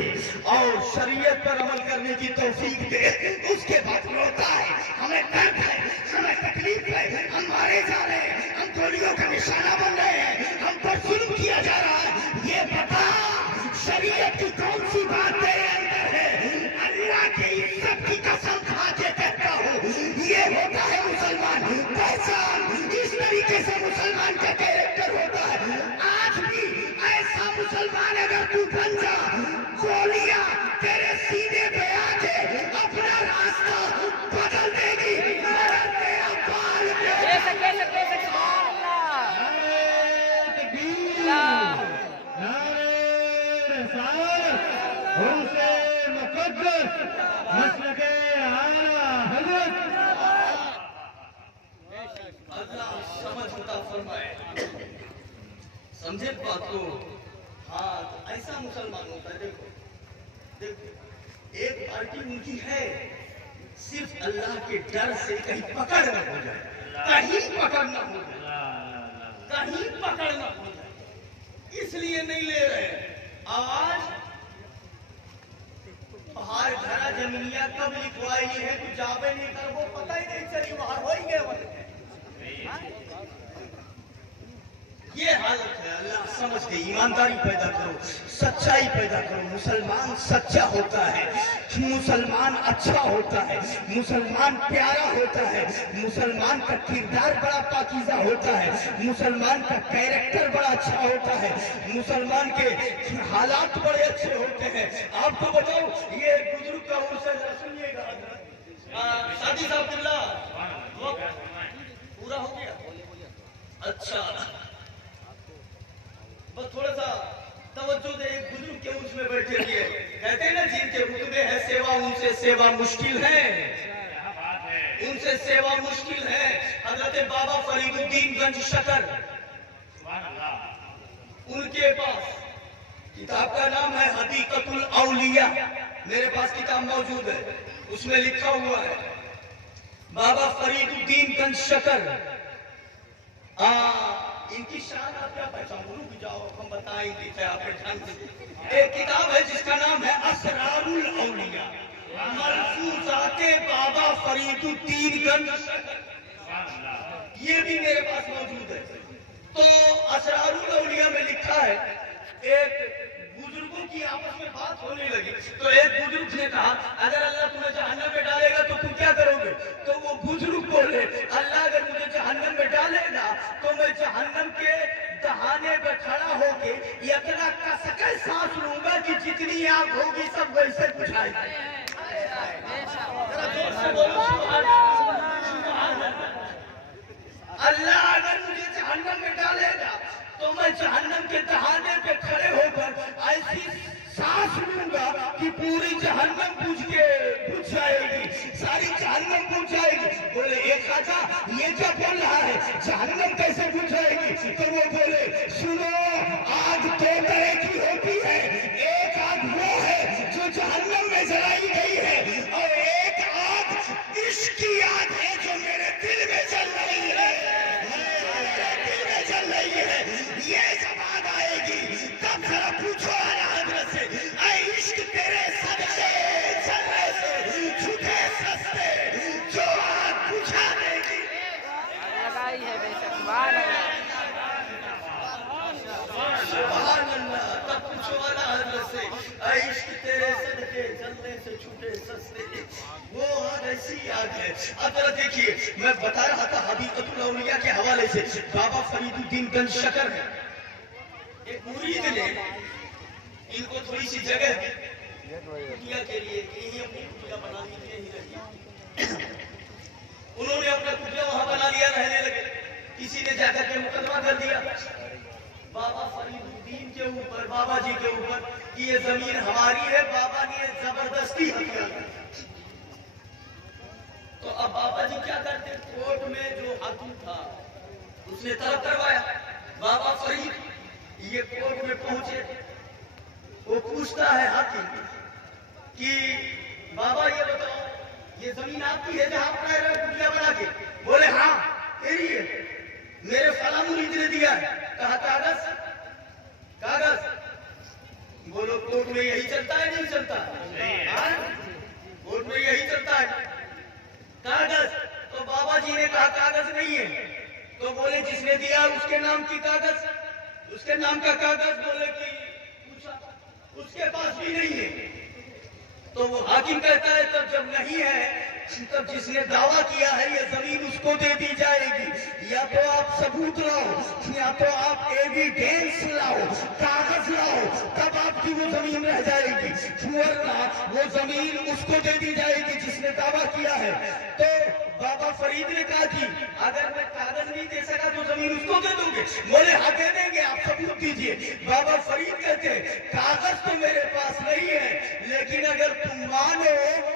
और शरीयत पर अमल करने की तौफीक दे, उसके बाद रोता है, हमें दर्द है, हमें तकलीफ है, हम मारे जा रहे हैं, हम गोलियों का निशाना बन रहे हैं, हम पर जुल्म किया जा रहा है। ये बता शरीयत की कौन सी बात तेरे अंदर है? अल्लाह के इज्जत की कसम खा के कहता हूँ, ये होता है मुसलमान। पहचान, इस तरीके से मुसलमान का कैरेक्टर होता है। आज भी ऐसा मुसलमान अगर तू बन जा, गोलियां तेरे सीने पे आके अपना रास्ता बदल देगी, मगर तेरा बाल अल्लाह समझ अता फरमाए। समझे बात को? हाँ, तो ऐसा मुसलमान होता है। देखो देखो, एक पार्टी उनकी है, सिर्फ अल्लाह के डर से कहीं पकड़ न हो जाए, कहीं पकड़ न हो जाए, कहीं पकड़ न हो जाए, इसलिए नहीं ले रहे। आज बाहर घरा जमीनिया कब लिखवाई है, तू जावे नहीं कर, वो पता ही नहीं चली, बाहर हो ही गए। ये हालत है। अल्लाह समझ के ईमानदारी पैदा करो, सच्चाई पैदा करो। मुसलमान सच्चा होता है, मुसलमान अच्छा होता है, मुसलमान प्यारा होता है, मुसलमान का किरदार बड़ा पाकीज़ा होता है, मुसलमान का कैरेक्टर बड़ा अच्छा होता है, मुसलमान के हालात बड़े अच्छे होते हैं। आपको बताओ, ये बुजुर्ग का उर्स है, सुनिएगा। शादी साहब पूरा हो गया? अच्छा, बस थोड़ा सा तवज्जो दे। एक बुजुर्ग के उर्स में बैठे हुए कहते हैं ना, जिनके रुतबे है सेवा, उनसे सेवा मुश्किल है, उनसे सेवा मुश्किल है। हजरत बाबा फरीदुद्दीन गंज शकर, उनके पास किताब का नाम है हदीकतुल औलिया, मेरे पास किताब मौजूद है, उसमें लिखा हुआ है बाबा फरीदुद्दीन गंज शकर। इनकी शान आप क्या पहचान, रुक जाओ हम बताएंगे क्या आपके ढंग से। एक किताब है जिसका नाम है असरारुल औलिया, मलफूजाते बाबा फरीदुद्दीन गंज शकर, ये भी मेरे पास मौजूद है। तो असरारुल औलिया में लिखा है, एक बुजुर्गों की आपस में बात होने लगी, तो एक बुजुर्ग ने कहा, अगर अल्लाह तुम्हें जहन्नम में डालेगा तो तुम क्या करोगे? तो वो बुजुर्ग बोले, अल्लाह अगर मुझे जहन्नम में डालेगा तो मैं जहन्नम के दहाने पे खड़ा होके इतना कसके सांस लूंगा कि जितनी आग होगी सब वैसे बुझाएगी। अल्लाह अगर मुझे जहन्नम में डालेगा तो मैं जहन्नम के दहाने पे खड़े होकर ऐसी सांस लूंगा कि पूरी जहन्नम बुझ जाएगी, सारी जहन्नम बुझ जाएगी। बोले, एक आजा ये क्या बोल रहा है, जहन्नम कैसे बुझ जाएगी? तो वो बोले, सुनो, आग दो तरह की होती है, एक आग वो है जो जहन्नम में जलाई गई है, और एक आग इश्क की आग है जो मेरे दिल में जल रही है, मेरे दिल में जल रही है। ये जब आग आएगी तब जरा पूछो आला हजरत से, ऐ इश्क तेरे सदके जलने से छूटे सस्ते, जो आग बुझा देगी। लगाई है बेशक, सुभान अल्लाह। तब पूछो आला हजरत से, ऐ इश्क तेरे सदके जलने से छूटे सस्ते, वो आग ऐसी आग है। अब जरा देखिए, मैं बता रहा था हदीकतुल औलिया के हवाले से, बाबा फरीदुद्दीन गंज शकर है, एक मुरीद ने इनको थोड़ी सी जगह दी कुटिया के लिए, यही अपनी कुटिया बना ली, यही रही। उन्होंने अपना कुटिया वहां बना लिया, रहने लगे। किसी ने जाकर के मुकदमा कर दिया बाबा फरीदुद्दीन के ऊपर, बाबा जी के ऊपर, कि ये जमीन हमारी है, बाबा ने जबरदस्ती हथिया। तो अब बाबा जी क्या करते, कोर्ट में जो हाकिम था उसने तलब करवाया। बाबा फरीद ये कोर्ट में पहुंचे, वो पूछता है हाकिम कि बाबा ये बताओ, ये जमीन आपकी है जहां आप रह रहे हो कुटिया बना के? बोले, हाँ तेरी है, मेरे फला मुरीद ने दिया है। कहा, कागज? कागज बोलो, कोर्ट में यही चलता है नहीं चलता? हाँ? कोर्ट में यही चलता है। कागज, तो बाबा जी ने कहा कागज नहीं है, तो बोले जिसने दिया उसके नाम की कागज, उसके नाम का कागज, बोले कि पूछा उसके पास भी नहीं है। तो वो हाकिम कहता है तब जब नहीं है तब जिसने दावा किया है ये जमीन उसको दे दी जाएगी। या तो आप सबूत लाओ, या तो आप एविडेंस लाओ, कागज लाओ, तब आपकी वो जमीन रह जाएगी, वरना वो जमीन उसको दे दी जाएगी जिसने दावा किया है। तो बाबा फरीद ने कहा कि अगर मैं कागज नहीं दे सका तो जमीन उसको दे दोगे? बोले हाँ दे देंगे, आप सबूत दीजिए। बाबा फरीद कहते कागज तो मेरे पास नहीं है, लेकिन अगर तुम मानो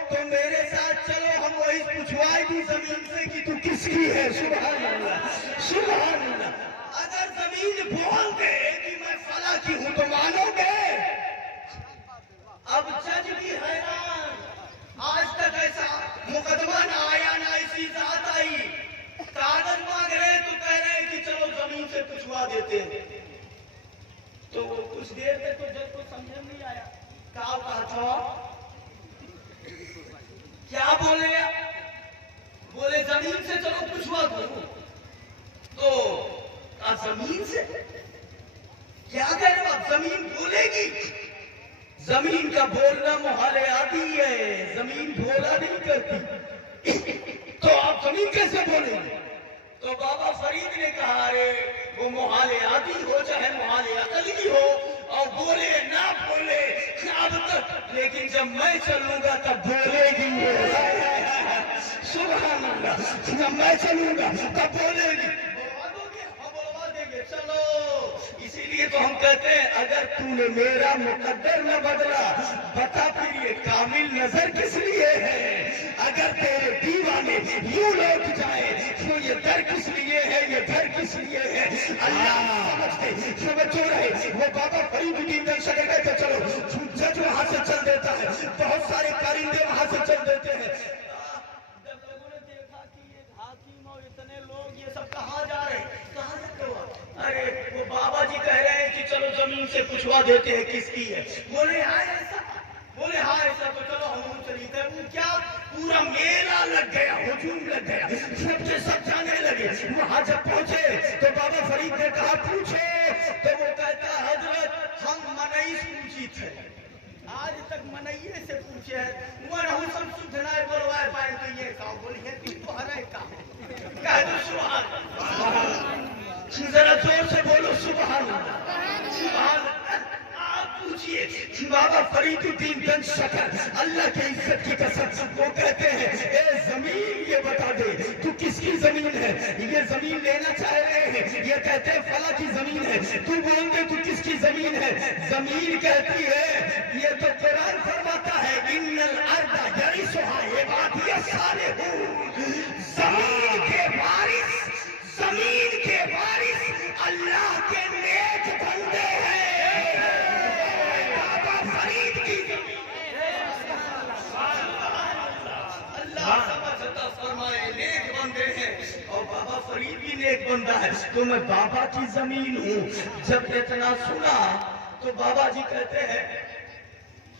तो मेरे साथ चलो, हम वही पूछवाएगी जमीन से कि तू किसकी है। सुभान अल्लाह, सुभान अल्लाह। अगर जमीन बोल दे कि मैं फला की हूं तो मानोगे? अब जज भी हैरान, आज तक ऐसा मुकदमा ना आया, ना ऐसी जात आई। कागज मांग रहे तो कह रहे हैं कि चलो जमीन से पूछवा देते हैं। तो वो कुछ देर में तो जज को समझ में नहीं आया, कहा था क्या बोले? बोले जमीन से चलो पूछवा दो। तो जमीन से क्या करें? अब जमीन बोलेगी? जमीन का बोलना मुहाले आती है, जमीन बोला नहीं करती। तो आप जमीन कैसे बोलेंगे? तो बाबा फरीद ने कहा अरे वो मुहाले आती हो चाहे मुहाले अकली हो, और बोले ना बोले अब तक, लेकिन जब मैं चलूंगा तब बोलेगी वो। सुभान अल्लाह, जब मैं चलूंगा तब बोलेगी। बोलवा दोगे? हाँ बोलवा देंगे, चलो। इसीलिए तो हम कहते हैं अगर तूने मेरा मुकद्दर न बदला, बता फिर ये कामिल नजर किस लिए है? अगर तेरे दीवाने यूं लौट जाए तो ये दर किस लिए है, ये घर किस लिए है? अल्लाह समझते समझो रहे। वो बाबा फरीदुद्दीन जंगशगर कहते चलो, जज वहां से चल देता है, बहुत सारे कारिंदे वहां से चल देते हैं। जब लोगों ने देखा कि ये हाकिम और इतने लोग ये सब कहाँ जा रहे हैं, कहाँ जाते हो? अरे वो बाबा जी कह रहे हैं कि चलो जमीन से पूछवा देते हैं किसकी है। बोले हाँ ऐसा, बोले हाँ ऐसा, तो चलो हम चली थे। वो क्या पूरा मेला लग गया, हुजूम लग गया, सबसे सब जाने लगे। वहां जब पहुंचे तो बाबा फरीद ने कहा पूछो, तो वो कहता हजरत हम मनई पूछी थे, आज तक मनइये से पूछे है, वो रहू सब शुद्ध ना बोलवाए पाए तो ये कहा। बोलिए तू तो हरे का कह दो सुभान, जरा जोर से बोलो सुभान, सुभान। आप पूछिए बाबा फरीदुद्दीन जंगशगर अल्लाह के इज्जत की कसम, वो कहते हैं ए जमीन ये बता दे तू किसकी जमीन है? ये जमीन लेना चाह रहे हैं, ये कहते हैं फला की जमीन है, तू बोल दे तू किसकी जमीन है? जमीन कहती है, ये तो कुरान फरमाता है इन्नल अर्दा यरिसुहा इबादी सालिहून, जमीन के वारिस, जमीन के वारिस अल्लाह के नेक बंदे हैं। बाबा फरीद की जमीन, अल्लाह समझता फरमाए नेक बंदे हैं, और बाबा फरीद भी नेक बंदा है, तो मैं बाबा की जमीन हूँ। जब इतना सुना तो बाबा जी कहते हैं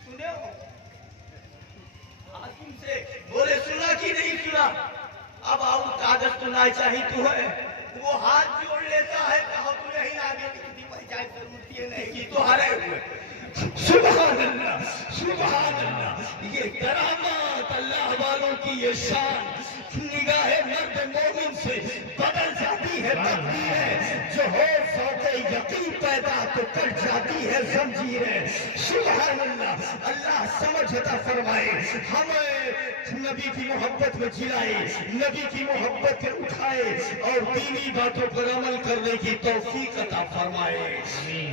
सुने हो? हाकिम से बोले सुना कि नहीं सुना? अब आओ कागज तो ना चाहिए तू है। वो हाथ जोड़ लेता है, कहा तू नहीं आगे की पंचायत जरूरत नहीं की तो हारे हुए। सुभान अल्लाह, सुभान अल्लाह। ये करामात अल्लाह वालों की ये शान, निगाहे मर्द मोमिन से बदल जाती है तकदीरें, जो हो सौदे यकीन पैदा तो कट जाती है जंजीरें। सुभान अल्लाह, अल्लाह समझता फरमाए, हमें नबी की मोहब्बत में जिलाए, नबी की मोहब्बत में उठाए और दीनी बातों पर अमल करने की तौफीक अता फरमाए।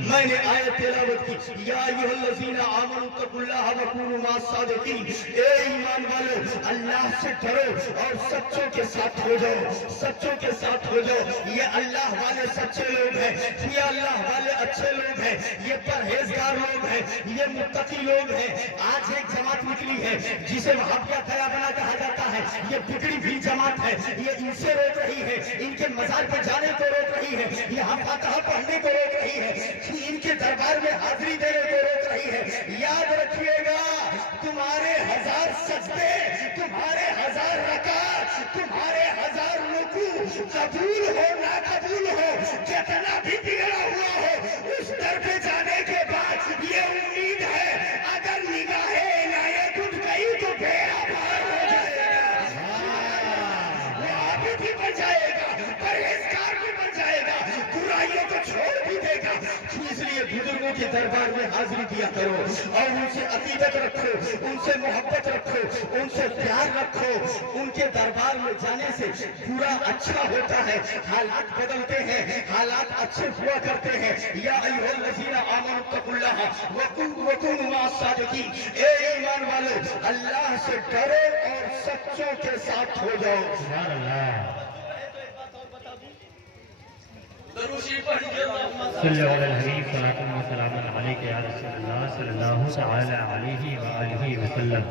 मैंने आयत तिलावत की, या अय्युहल्लज़ीना आमनू तक़ुल्लाह व कूनू मअस-सादिक़ीन, ए ईमान वालों अल्लाह से डरो और सच्चों के साथ हो जाओ, सच्चों के साथ हो जाओ। ये अल्लाह वाले सच्चे लोग हैं, ये अल्लाह वाले अच्छे लोग हैं, ये परहेजगार लोग हैं, ये मुत्तकी लोग हैं। आज एक जमात निकली है जिसे वहाबिया बना कहा जाता है, ये बिगड़ी हुई जमात है, ये इनसे रोक रही है, इनके मजार पर जाने को रोक रही है, यहाँ फातिहा पढ़ने को रोक रही है, इनके دربار میں حاضری دینے کو روک رہی ہے. یاد رکھیے گا تمہارے 1000 سجدے، تمہارے 1000 رکعت، تمہارے 1000 رکوع قبول ہو نہ قبول ہو، جتنا بھی بگڑا ہوا ہو، اس در پہ جانے کے بعد یہ امید ہے اگر نگاہ عنایت اٹھ گئی تو بیڑا پار ہو جائے گا. وہ عابد بھی بن جائے گا، پرہیزگار بھی بن جائے گا، برائیوں کو چھوڑ بھی دے گا. اس لیے بزرگوں کے دربار میں حاضری دیا کرو اور ان سے عقیدت رکھو، ان سے محبت رکھو، ان سے پیار رکھو. ان کے دربار میں جانے سے برا اچھا ہوتا ہے، حالات بدلتے ہیں، حالات اچھے ہوا کرتے ہیں. یا ایھا الذین آمنوا اتقوا اللہ وکونوا مع الصادقین. اے ایمان والو، اللہ سے ڈرو اور سچوں کے ساتھ ہو جاؤ. سبحان اللہ. درود شریف پڑھیے. صلی اللہ علیہ وسلم و سلام علیک یا رسول اللہ صلی اللہ تعالی علیہ وآلہ وسلم.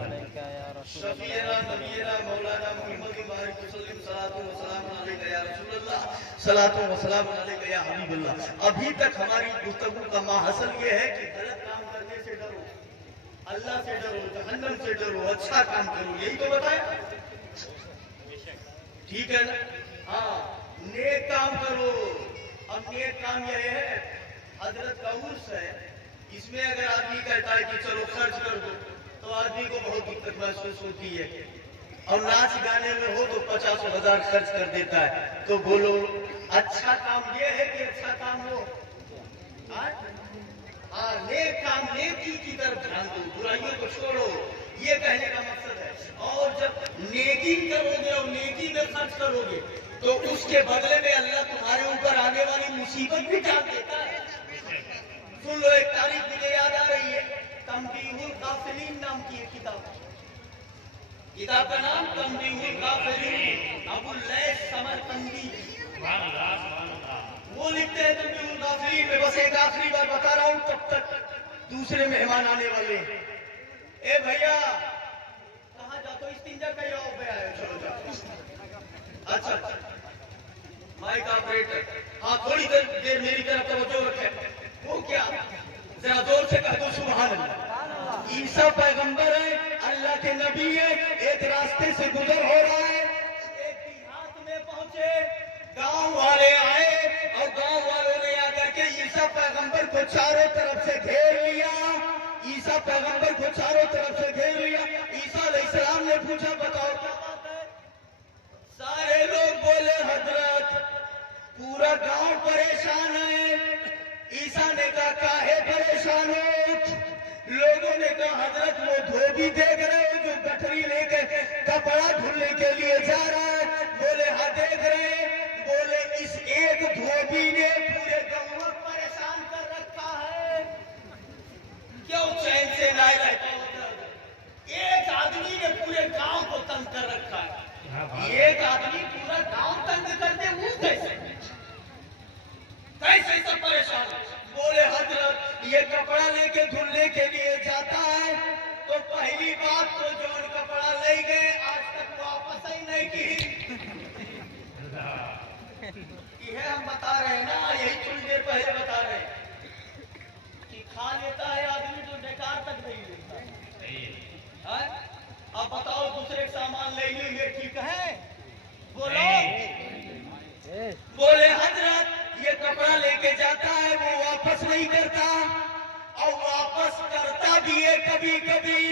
شفیعنا نبینا مولانا محمد بارک وسلم صلاۃ و سلام علیک یا رسول اللہ، صلاۃ و سلام علیک یا حبیب اللہ. ابھی تک ہماری گفتگو کا ماحصل یہ ہے کہ غلط کام کرنے سے ڈرو، اللہ سے ڈرو، جہنم سے ڈرو، اچھا کام کرو. یہی تو بتایا. ٹھیک ہے نا؟ ہاں، نیک کام کرو. اب نیک کام یہ ہے، حضرت کا عرس ہے، اس میں اگر آدمی کہتا ہے کہ چلو خرچ کر دو تو آدمی کو بہت دقت محسوس ہوتی ہے. اور ناچ گانے میں ہو تو 50,000 خرچ کر دیتا ہے. تو بولو اچھا کام یہ ہے کہ اچھا کام ہو. ہاں، نیک کام، نیکی کی طرف دھیان دو، برائیوں کو چھوڑو، یہ کہنے کا مقصد ہے. اور جب نیکی کرو گے اور نیکی میں خرچ کرو گے تو اس کے بدلے میں اللہ تمہارے اوپر آنے والی مصیبت بھی ڈال دیتا ہے. سن لو، ایک تاریخ مجھے یاد آ رہی ہے. تنبیہ الغافلین نام کی ایک کتاب کا نام تنبیہ الغافلین، ابو اللیث سمرقندی. وہ لکھتے ہیں تنبیہ الغافلین میں. بس ایک آخری بار بتا رہا ہوں، تب تک دوسرے مہمان آنے والے ہیں. اے بھیا کہاں جاتے ہو؟ استنجا کا ہو گیا ہے. چلو جاؤ. اچھا مائک آپریٹر، ہاں تھوڑی دیر میری طرف توجہ رکھے. وہ کیا؟ ذرا زور سے کہہ دو سبحان اللہ. عیسیٰ پیغمبر ہے، اللہ کے نبی ہے. ایک راستے سے گزر ہو رہا ہے، ایک دیہات میں پہنچے، گاؤں والے آئے اور گاؤں والوں نے آ کر کے عیسیٰ پیغمبر کو چاروں طرف سے گھیر لیا. عیسیٰ پیغمبر کو چاروں طرف سے گھیر لیا. عیسیٰ علیہ السلام نے پوچھا بتاؤ کیا بات ہے؟ سارے لوگ بولے حضرت پورا گاؤں پریشان ہے. عیسیٰ نے کہا کاہے پریشان ہو؟ لوگوں نے کہا حضرت وہ دھوبی دیکھ رہے ہو جو گٹری لے کے کپڑا دھلنے کے لیے جا رہا ہے. بولے ہاں دیکھ رہے ہیں. بولے اس ایک دھوبی نے پورے گاؤں کو پریشان کر رکھا ہے. کیوں چین سے نہ رہتا؟ ایک آدمی نے پورے گاؤں کو تنگ کر رکھا ہے. ایک آدمی پورا گاؤں تنگ کرتے وہ کیسے سب پریشان. بولے حضرت یہ کپڑا لے کے دھلنے کے لیے جاتا ہے تو پہلی بات تو جو کپڑا لے گئے آج تک واپس ہی نہیں کی. یہ ہم بتا رہے ہیں نا، یہی تھوڑی دیر پہلے بتا رہے ہیں کہ کھا لیتا ہے آدمی جو بیکار تک نہیں لیتا. اب بتاؤ دوسرے سامان لے لیں یہ ٹھیک ہے؟ بولو. بولے حضرت یہ کپڑا لے کے جاتا ہے وہ واپس نہیں کرتا، اور واپس کرتا بھی ہے کبھی کبھی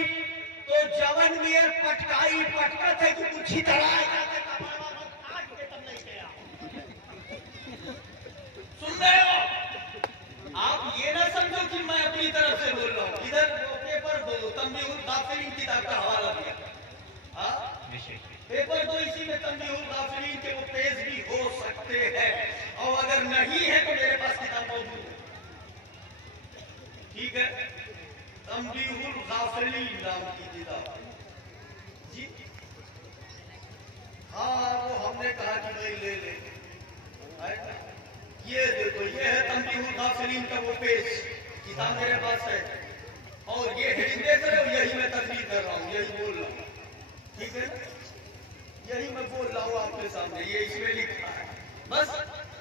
تو جون میں پٹکائی پٹکت ہے کہ کچھ ہی طرح سن رہے ہو. آپ یہ نہ سمجھو کہ میں اپنی طرف سے بول رہا ہوں. ادھر پیپر دو، تنبیہ الغافلین کتاب کا حوالہ دیا. پیپر دو، اسی میں تنبیہ الغافلین کے وہ پیج بھی ہو سکتے ہیں، اور اگر نہیں ہے تو میرے پاس کتاب موجود ہے. ٹھیک ہے؟ تنبیہ الغافلین نام کی کتاب. جی ہاں، وہ ہم نے کہا کہ بھائی لے لے. یہ دیکھو، یہ ہے تنبیہ الغافلین کا وہ پیج. کتاب میرے پاس ہے اور یہ ہیڈنگ دیکھ رہے ہو، یہی میں تقریر کر رہا ہوں، یہی بول رہا ہوں. ٹھیک ہے؟ یہی میں بول رہا ہوں آپ کے سامنے، یہ اس میں لکھا ہے. بس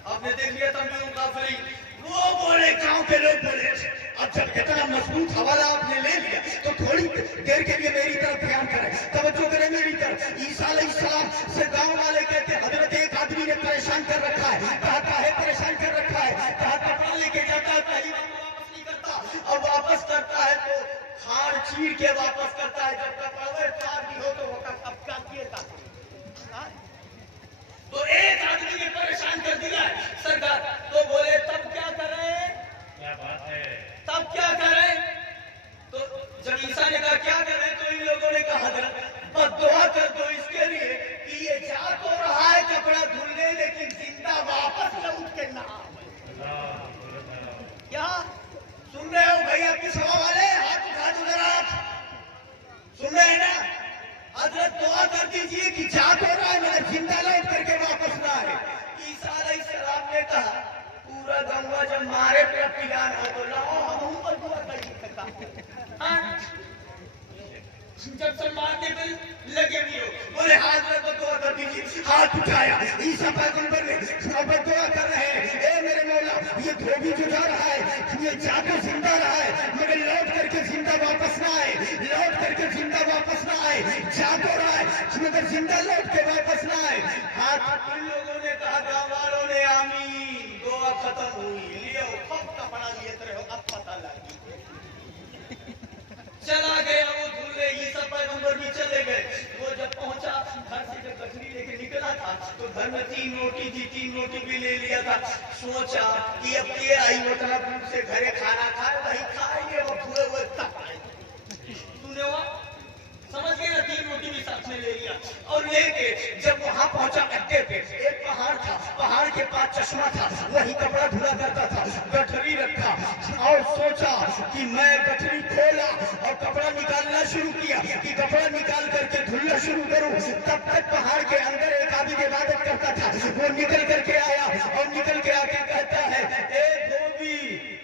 آپ نے دیکھ لیا تنبیہ الغافلین. वो बोले, गांव के लोग बोले, अब जब इतना मजबूत हवाला आपने ले लिया तो थोड़ी देर के लिए मेरी तरफ ध्यान करें, तवज्जो करें मेरी तरफ। ईसा अलैहिस्सलाम से गांव वाले कहते हैं, हजरत एक आदमी ने परेशान कर रखा है। कहा काहे परेशान कर रखा है? कहा कपड़ा लेके जाता है, पहली बार वापस नहीं करता, और वापस करता है तो हाड़ चीर के वापस करता है। जब कपड़ा फाड़ भी हो तो वो अब क्या किएगा? तो एक आदमी ने परेशान कर दिया है सरकार, तो बोले तब क्या करें? क्या बात है? तब क्या करें? तो जब ईसा ने कहा क्या करें, तो इन लोगों ने कहा हजरत बद्दुआ कर दो इसके लिए कि ये जा तो रहा है कपड़ा धुलने, लेकिन जिंदा वापस लौट के ना आए। क्या सुन रहे हो भैया? पिछवा वाले हाथ उठा दो जरा, सुन रहे हैं ना? हजरत दुआ कर दीजिए कि जा तो रहा है मगर जिंदा लौट करके वापस ना आए। ईसा अलैहिस्सलाम ने कहा पूरा गंगा जब मारे पे पिलान हो तो लाओ हम ऊपर दुआ कर सकता। जब सब मारने पे लगे भी हो, बोले हाथ रखो दुआ कर दीजिए। हाथ उठाया, ईसा पैगंबर ने दुआ कर रहे हैं, ए मेरे मौला ये धोबी जो जा रहा है ये जाकर जिंदा रहा है मगर लौट करके जिंदा वापस ना आए, लौट करके जिंदा वापस ना आए, जा तो रहा है मगर जिंदा लौट के वापस ना आए। हाथ इन लोगों ने कहा, गाँव वालों ने आमीन, दुआ खत्म हुई, लियो कब कपड़ा लिए रहे हो, अब पता लगी। चला गया वो धुले, ईसा पैगंबर भी चले गए। वो जब पहुंचा घर से जब कचरी लेके निकला था तो घर में 3 रोटी थी, 3 रोटी भी ले लिया था। सोचा कि अब ये आई मतलब दूर से घरे खाना खाए, वही खाएंगे, वो धुए हुए तब आए। तूने वो समझ गए ना, 3 रोटी भी साथ में ले लिया और लेके जब वहां पहुंचा अड्डे पे, एक पहाड़ था, पहाड़ के पास चश्मा था, वही कपड़ा धुला करता था, गठरी रखा और सोचा कि मैं गठरी खोला और कपड़ा निकालना शुरू किया कि कपड़ा निकाल करके धुलना शुरू करूं। तब तक पहाड़ के अंदर एक आदमी इबादत करता था, वो निकल करके आया और निकल के आके कहता है, ए धोबी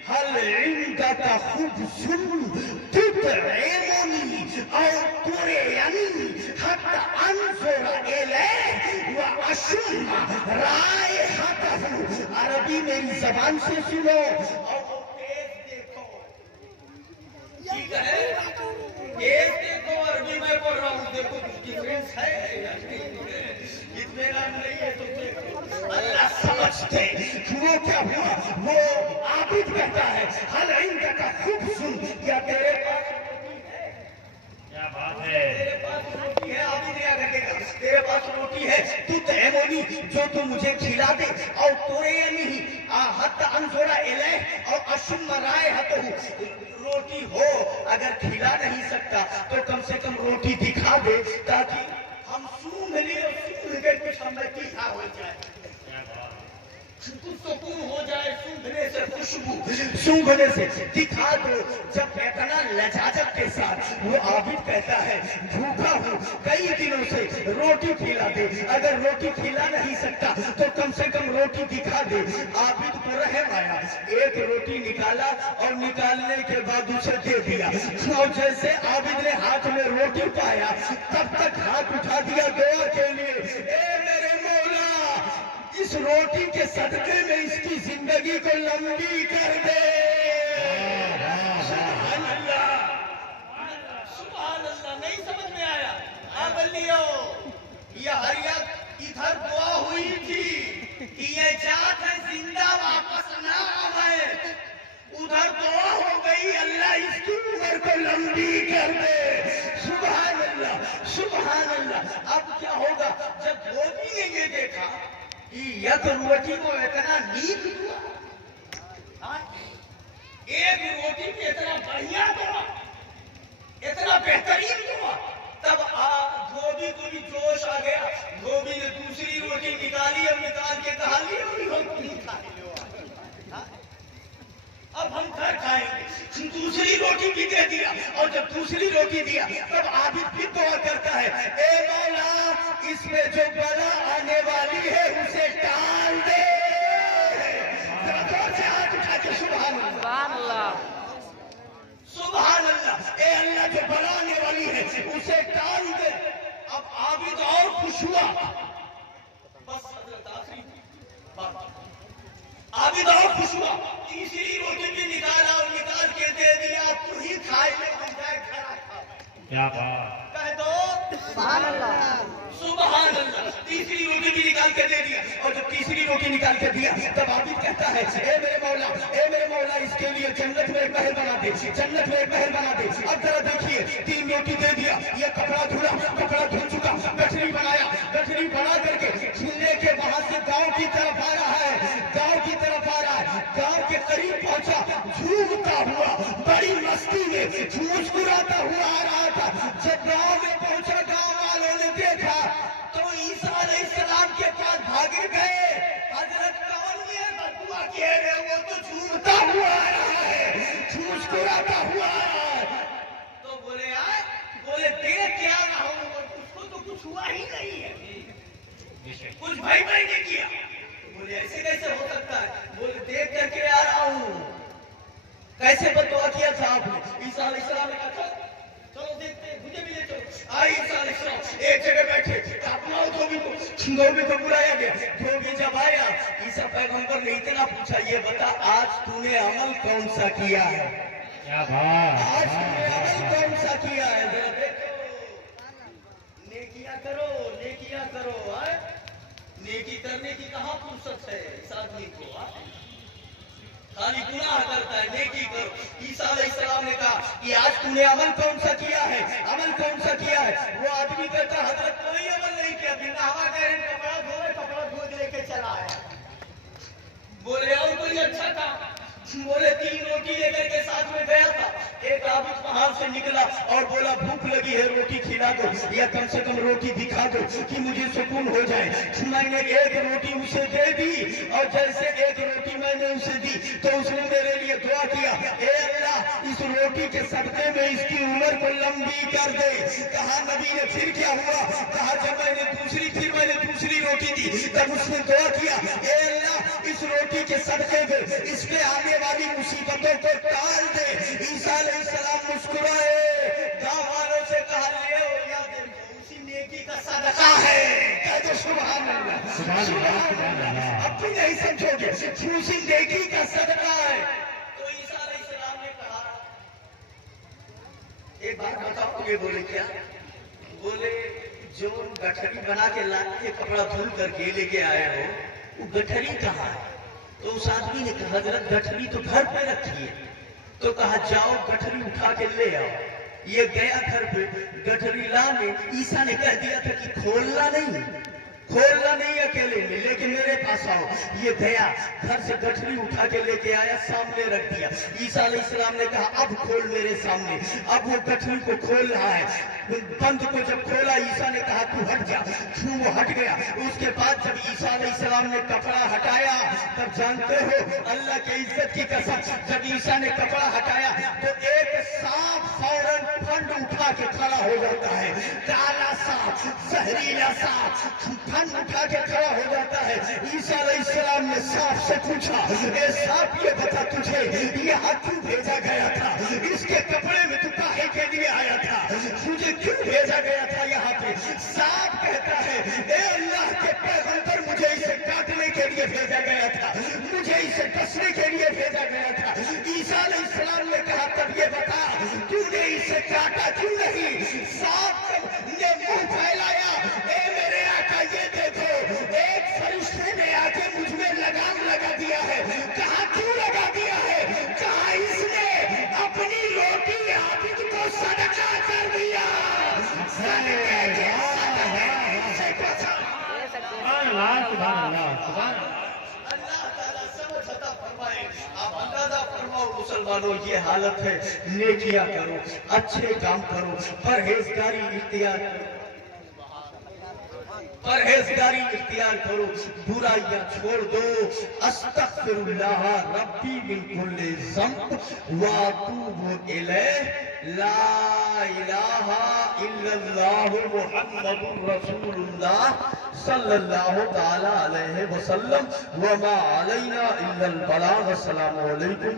हल इंदा खूबसूरत तुतरेमोनी और तुरे यानी हत्ता अंसुरा एले व अशुम राय हतहु। अरबी मेरी जबान से सुनो और वो केस देखो, ठीक है? केस देखो, अरबी में बोल रहा हूँ, देखो डिफरेंस है, इतने नहीं है तो देखो। अल्लाह समझते वो क्या हुआ, वो आबिद कहता है हल इंदा का खूब सुन, या तेरे पास क्या बात है? तेरे पास रोटी है, आबिद ने आकर के कहा तेरे पास रोटी है, तू तैमोनी जो तू मुझे खिला दे, और तोरे यानी हत अंसोरा एले और अशुम राय हतहु, रोटी हो अगर खिला नहीं सकता तो कम से कम रोटी दिखा दे ताकि हम सूंघ ले और सूंघ के कुछ हमें तीखा हो जाए, कुछ सुकून हो जाए, सूंघने से खुशबू, सूंघने से दिखा दो। जब इतना लजाजत के साथ वो आबिद कहता है भूखा हूँ कई दिनों से, रोटी खिला दे, अगर रोटी खिला नहीं सकता तो कम से कम रोटी दिखा दे। आबिद को रहम आया, एक रोटी निकाला और निकालने के बाद उसे दे दिया, और जैसे आबिद ने हाथ में रोटी पाया तब तक हाथ उठा दिया दुआ के लिए, ए मेरे मौला इस रोटी के सदके में इसकी जिंदगी को लंबी कर दे। सुभान अल्लाह, सुभान अल्लाह। नहीं समझ में आया? अब लियो, ये हरियत इधर दुआ हुई थी कि ये जात है जिंदा वापस ना आए, उधर दुआ हो गई अल्लाह इसकी उम्र को लंबी कर दे। सुभान अल्लाह, सुभान अल्लाह। अब क्या होगा जब धोबी ने ये देखा कि एक रोटी को इतना नीक हुआ, एक रोटी पे इतना बढ़िया हुआ, इतना बेहतरीन हुआ, तब धोबी को भी जोश आ गया। धोबी ने दूसरी रोटी निकाली और निकाल के कहा रोटी खा लो, अब हम घर खाएंगे। दूसरी रोटी भी दे दिया, और जब दूसरी रोटी दिया तब आबिद भी दुआ करता है, ए मौला इसमें जो बला आने वाली है उसे टाल दे। हाथ उठा के सुभान अल्लाह, सुभान अल्लाह। ए अल्लाह जो बला आने वाली है उसे टाल दे। अब आबिद और खुश हुआ, बस हजरत आखिरी बात, आबिद और खुश हुआ तीसरी रोटी भी निकाला और निकाल के दे दिया, तू ही खाए ले, हम जाए घर खाओ। क्या बात, कह दो सुभान अल्लाह। तीसरी रोटी भी निकाल के दे दिया, और जब तीसरी रोटी निकाल के दिया तब आबिद कहता है, ए मेरे मौला, इसके लिए जन्नत में एक महल बना दे, जन्नत में एक महल बना दे। अब जरा देखिए, 3 रोटी दे दिया, ये कपड़ा धुला, कपड़ा धुल चुका, गठरी बनाया, गठरी बना करके झूले के वहां से गांव की तरफ आ रहा है, गांव की तरफ आ रहा है। गांव के करीब पहुंचा, झूमता हुआ, बड़ी मस्ती में मुस्कुराता हुआ आ रहा था। जब गांव में पहुंचा, गांव वालों ने देखा तो ईसा अलैहिस्सलाम के पास भागे गए। हजरत कौन में बदुआ किए गए, वो तो झूमता हुआ आ रहा है, मुस्कुराता हुआ आ रहा है। तो बोले देख क्या रहा हूं, और उसको तो कुछ हुआ ही नहीं है, कुछ भाई ने किया। बोले ऐसे कैसे हो सकता है? बोले देख करके आ रहा हूं। कैसे बदुआ किया था आपने? ईसा अलैहिस्सलाम ने कहा चलो देखते हैं, मुझे भी ले चलो। आई ईसा अलैहिस्सलाम एक जगह बैठे, अपना धोबी को बुलाया गया। धोबी जब आया, ईसा पैगंबर ने इतना पूछा, ये बता आज तूने अमल कौन सा किया है? क्या बात, आज तूने अमल कौन सा किया है? जरा देखो, नेकियां करो, नेकियां करो। नेकी करने की कहाँ फुर्सत है इस आदमी को? खाली गुनाह करता है, नेकी करो। ईसा अलैहिस्सलाम ने कहा कि आज तूने अमल कौन सा किया है? अमल कौन सा किया है? वो आदमी कहता, हजरत कोई अमल नहीं किया, बिना हवा का कपड़ा धोए, कपड़ा धो लेके चला है। बोले और कोई अच्छा था? बोले 3 रोटी लेकर के साथ में गया था। एक आबिद वहां से निकला और बोला भूख लगी है, रोटी खिला दो, या कम से कम रोटी दिखा दो कि मुझे सुकून हो जाए। मैंने एक रोटी उसे दे दी, और जैसे एक रोटी मैंने उसे दी तो उसने मेरे लिए दुआ किया, ए अल्लाह इस रोटी के सदके में इसकी उम्र को लंबी कर दे। कहा नबी ने फिर क्या हुआ? कहा जब मैंने दूसरी रोटी दी तब उसने दुआ किया, ए अल्लाह इस रोटी के सदके में इस पे आने वाली मुसीबतों को टाल दे। ईसा अलैहिस्सलाम मुस्कुराए, गांव वालों से कहा ले या देखो उसी नेकी का सदका है। कह दो सुभान अल्लाह, सुभान अल्लाह। अब तुम नहीं समझोगे, उसी नेकी का सदका है। तो ईसा अलैहिस्सलाम ने कहा, एक बात बताओ, ये बोले क्या? बोले जो गठरी बना के लाके कपड़ा धुल करके लेके आए हो, वो गठरी कहाँ है? तो उस आदमी ने कहा, हजरत गठरी तो घर पे रखी है। तो कहा जाओ गठरी उठा के ले आओ। ये गया घर पे, गठरी लाने, ईसा ने कह दिया था कि खोलना नहीं अकेले में, लेकिन मेरे पास आओ। ये गया घर से गठरी उठा के लेके आया, सामने रख दिया। ईसा अलैहिस्सलाम ने कहा अब खोल मेरे सामने। अब वो गठरी को खोल रहा है, बंद को जब खोला ईसा ने कहा तू हट जा, वो हट गया। उसके बाद जब ईसा अलैहिस्सलाम ने कपड़ा हटाया, तब जानते हो अल्लाह के इज्जत की कसम, जब ईसा ने कपड़ा हटाया तो एक सांप फौरन फंड उठा के खड़ा हो जाता है। काला सांप, जहरीला सांप फंड उठा के खड़ा हो जाता है। ईसा अलैहिस्सलाम ने सांप से पूछा, ए सांप ये बता तुझे यहाँ क्यों भेजा गया था? इसके कपड़े में तू काहे के लिए आया था? तुझे क्यों भेजा गया था यहाँ पे? सांप कहता है, ए अल्लाह के पैगंबर मुझे इसे काटने के लिए भेजा गया था, मुझे इसे डसने के लिए भेजा गया था। ईसा अलैहिस्सलाम ने कहा तब ये बता तूने इसे काटा क्यों नहीं? सांप ने मुंह फैलाया, ए मेरे आका ये देखो एक फरिश्ते ने आके मुझ में लगाम लगा दिया है। कहा क्यों लगा दिया है? कहा इसने अपनी रोटी आबिद को सदका कर दिया। अल्लाह ताला समझ अता फरमाए। आप अंदाजा फरमाओ मुसलमानों, ये हालत है। नेकियां करो, अच्छे काम करो, परहेजगारी इख्तियार करो, बुराइयां छोड़ दो। अस्तगफिरुल्लाह रब्बी मिन कुल्ली ज़ंब व अतूबु इलैह। ला इलाहा इल्लल्लाहु मुहम्मदुर रसूलुल्लाह सल्लल्लाहु तआला अलैहि वसल्लम व मा अलैना इल्लल बलाग। अस्सलामु अलैकुम।